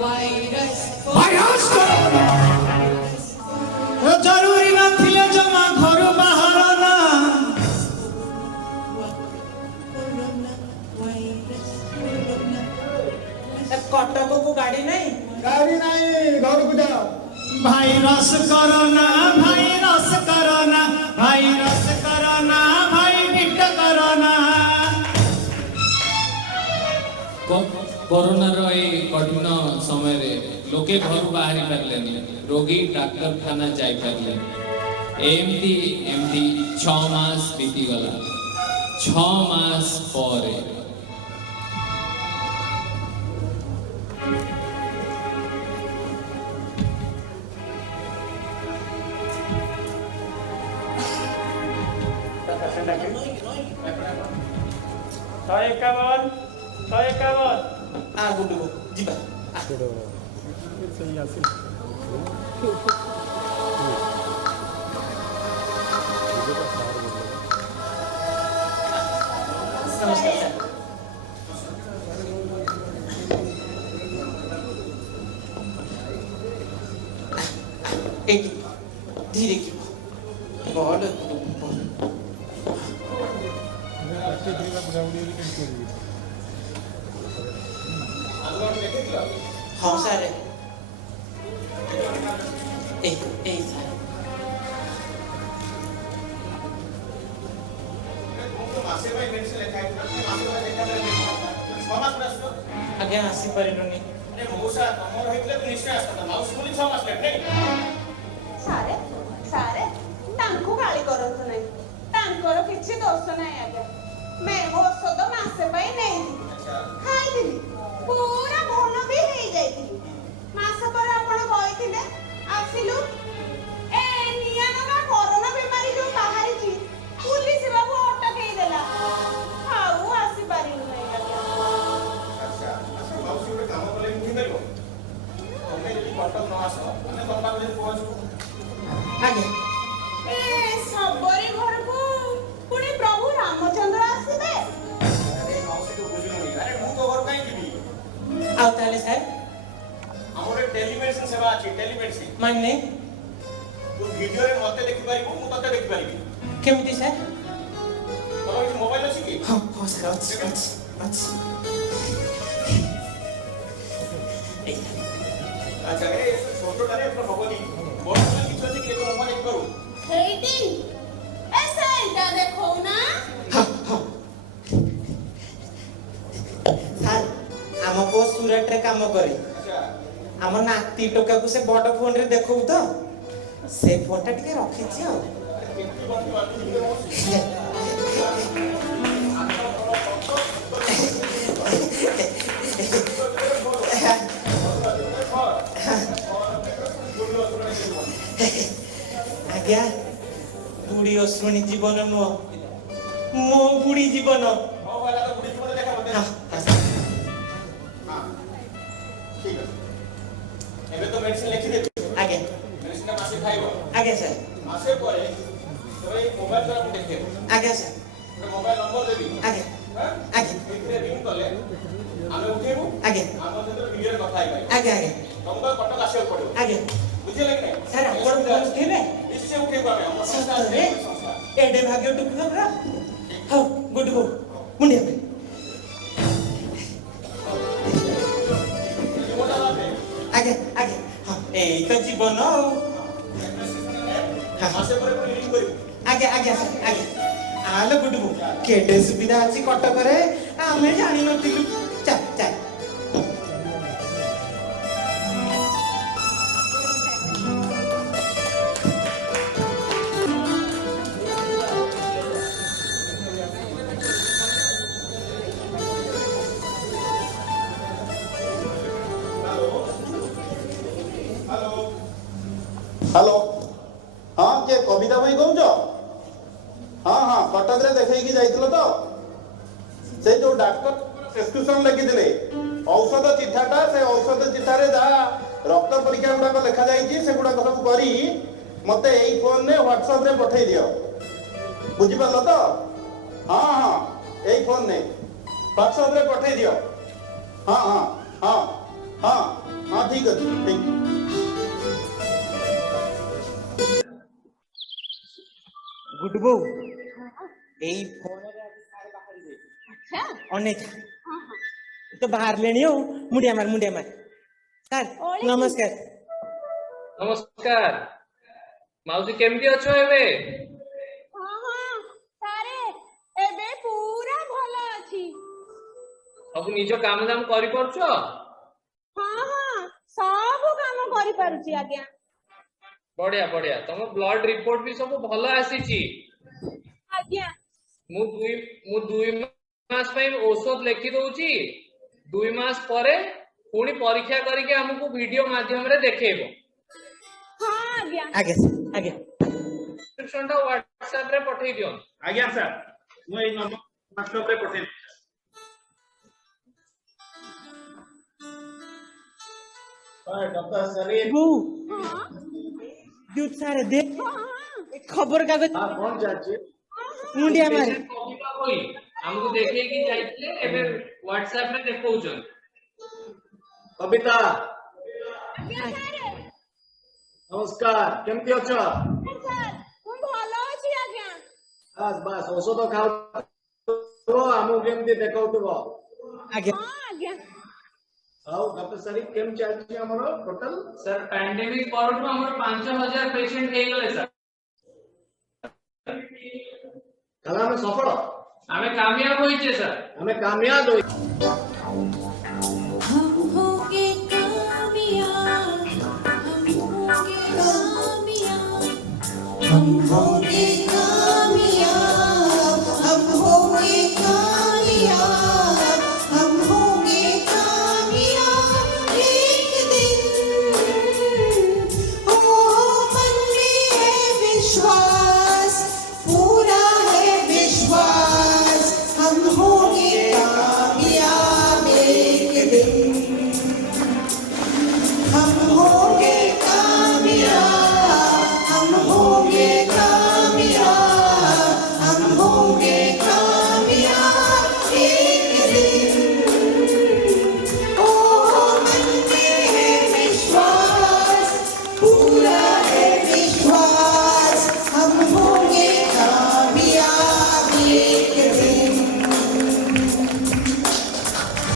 virus corona. ଜରୁରୀ ନଥିଲେ ଜମା ଘରୁ ବାହାର ନା କଟକକୁ ଗାଡି ନାହିଁ ଗାଡି ନାହିଁ ଘରକୁ ଯାଅ virus corona virus corona virus corona ଭାଇ ବିଟ କରୋନା କରୋନାର এই কঠিন সময়ে লোকে ঘর বাহারি পারলেনি রোগী ডাক্তারখানা যাই পারলেনি এমতি এমতি 6 মাস বিতিগলা 6 মাস পরে ଶହେ ଏକାବନ ଆ ଗୁଡୁ ଯିବା ନମସ୍କାର ସାର୍ एक धीरे की बॉल हाँ सर ए सर ଆଜ୍ଞା ଆସିପାରିଲୁନି ସାରେ ସାରେ ତାଙ୍କୁ ଗାଳି କରନ୍ତୁ ନାହିଁ ତାଙ୍କର କିଛି ଦୋଷ ନାହିଁ ଆଜ୍ଞା ମୁଁ ଔଷଧ ମାସେ ପାଇଁ ନେଇଥିଲି ଖାଇଥିଲି ପୁରା ଭଲ ବି ହେଇଯାଇଥିଲି ମାସ ପରେ ଆପଣ କହିଥିଲେ ଆସିଲୁ ଏ ନିଆନଗା କରୋନା ବେମାରୀ ଯୋଉ ବାହାରିଛି ପୁଲିସ ବାବୁ ଅଟକେଇ ଦେଲା ଆଉ ଆସିପାରିଲୁ ନାହିଁ ଆଜ୍ଞା ଏ ସବରୀ ଘରକୁ ପୁଣି ପ୍ରଭୁ ରାମଚନ୍ଦ୍ର ଆସିବେ ଆଉ ତାହେଲେ ସାର୍ ଆମର ଟେଲିମେଡିସିନ ସେବା ଅଛି ଟେଲିମେଡିସିନ ମାନେ ତୁ ଭିଡିଓରେ ମତେ ଦେଖିପାରିବୁ ମୁଁ ତତେ ଦେଖିପାରିବି କେମିତି ସାର୍ ତୋର କିଛି ମୋବାଇଲ ଅଛି କି ହଁ ହଁ ସାର୍ ଅଛି ଅଛି ଅଛି ଆଚ୍ଛା ଏ ଛୋଟଟାରେ ଏଥର ହବନି ବଡ଼ କିଛି ଅଛି କି ଏଥର ମୋବାଇଲ କରୁ ହେଇଟି ଏ ସେଇଟା ଦେଖଉନା ସାର୍ ଆମ ପୁଅ ସୁରଟରେ କାମ କରେ ଆମ ନାତି ଟୋକାକୁ ସେ ବଡ ଫୋନରେ ଦେଖଉ ତ ସେ ଫୋନଟା ଟିକେ ରଖିଛି ଆଉ ଆଜ୍ଞା ବୁଢୀ ଅଶ୍ରୁଣୀ ଜୀବନ ନୁହଁ ମୋ ବୁଢୀ ଜୀବନ ଏବେ ତ ମେଡିସିନ ଲେଖିଦେବି ଆଜ୍ଞା ମେଡିସିନଟା ମାସେ ଖାଇବ ଆଜ୍ଞା ସାର୍ ମାସେ ପରେ ତୋର ଏଇ ମୋବାଇଲ ଦ୍ୱାରା ମୁଁ ଦେଖେଇବି ଆଜ୍ଞା ସାର୍ ଗୋଟେ ମୋବାଇଲ ନମ୍ବର ଦେବି ଆଜ୍ଞା ଆଜ୍ଞା ଏଥିରେ ରିଙ୍ଗ କଲେ ଆମେ ଉଠେଇବୁ ଆଜ୍ଞା ଆମ ସହିତ ଭିଡିଓରେ କଥା ହେଇପାରିବୁ ଆଜ୍ଞା ଆଜ୍ଞା ତମକୁ କଟକ ଆସିବାକୁ ପଡିବ ଆଜ୍ଞା ବୁଝିଲେ କି ନାହିଁ ସାର୍ ଆପଣ ଫୋନ ଉଠେଇବେ ନିଶ୍ଚୟ ଉଠେଇବୁ ଆମେ ଆମ ସଂସ୍ଥା ସତରେ ସଂସ୍ଥା ଏଡେ ଭାଗ୍ୟ ଟୁକୁର ପୁରା ହଉ ଗୁଡୁ ବୋଉ ମୁଣ୍ଡିଆ ପାଇଁ ଆଜ୍ଞା ଆଜ୍ଞା ହଁ ଏଇ ତ ଜୀବନ ଆଉ ମାସେ ପରେ ପୁଣି ରିଙ୍ଗ କରିବୁ ଆଜ୍ଞା ଆଜ୍ଞା ସାର୍ ଆଜ୍ଞା ଆଲୋ ଗୁଡୁ ବୋଉ କେଡେ ସୁବିଧା ଅଛି କଟକରେ ଆମେ ଜାଣିନଥିଲୁ ଚାଲ ଚାଲ हेलो हाँ किए कविता भाई कौच हाँ हाँ कटक रे देखी जाइल तो से जो डॉक्टर प्रेस्क्रिप्शन लिखिले औषध चिठाटा से औषध चिठारे जहाँ रक्त परीक्षा गुड़ाक लिखा जाइए से गुड़ाक सब करी मते एई फोन ने व्हाट्सएप रे पठेई दियो बुझी पारलो तो हाँ हाँ एई फोन ने व्हाट्सएप रे पठेई दियो हाँ हाँ हाँ हाँ हाँ ठीक है ठीक गुड बो एई फोन रे सारे बाहर दे अच्छा अनेक तो बाहर लेनी हो मुंडिया मार सर नमस्कार नमस्कार माउसी केमती अछो एबे हाँ हाँ सारे एबे पूरा भलो अछि सब निज काम दाम करि परछो हाँ हाँ सब काम करि पारुची आज्ञा बढ़िया बढ़िया तम ब्लड रिपोर्ट भी सब भलो आसीची आज्ञा मु दुई मास पई औषध लिखि दउची 2 मास परे पुणी परीक्षा करके हमको वीडियो माध्यम रे देखेबो हाँ आज्ञा आगे आगे प्रिस्क्रिप्शन टा व्हाट्सएप रे पठेई दियो आज्ञा सर मु एई नंबर व्हाट्सएप रे पठेई डॉक्टर सर बू दूध सारे दे खबर कागज कौन जाचे मुंडिया मारे कविता कोई हमको देखे कि जाइले एबे व्हाट्सएप रे देखौछन कविता आज्ञा सर नमस्कार केमती अछ सर तुम भलो अछि आज्ञा बस बस औषध खाओ तो हमु केमती देखाउतबो आगे हाँ आज्ञा ଆଉ ଡକ୍ଟର ସାରି କେମ ଚାଲିଛି ଆମର ଟୋଟାଲ सर पैंडेमिक परठु हमर 5000 पेशेंट हे गले सर ତାହେଲେ ଆମେ ସଫଳ हमें कामयाब होइछे सर ଆମେ କାମୟାବ ହୋଇ हम होंगे कामयाब हम होंगे कामयाब हम होंगे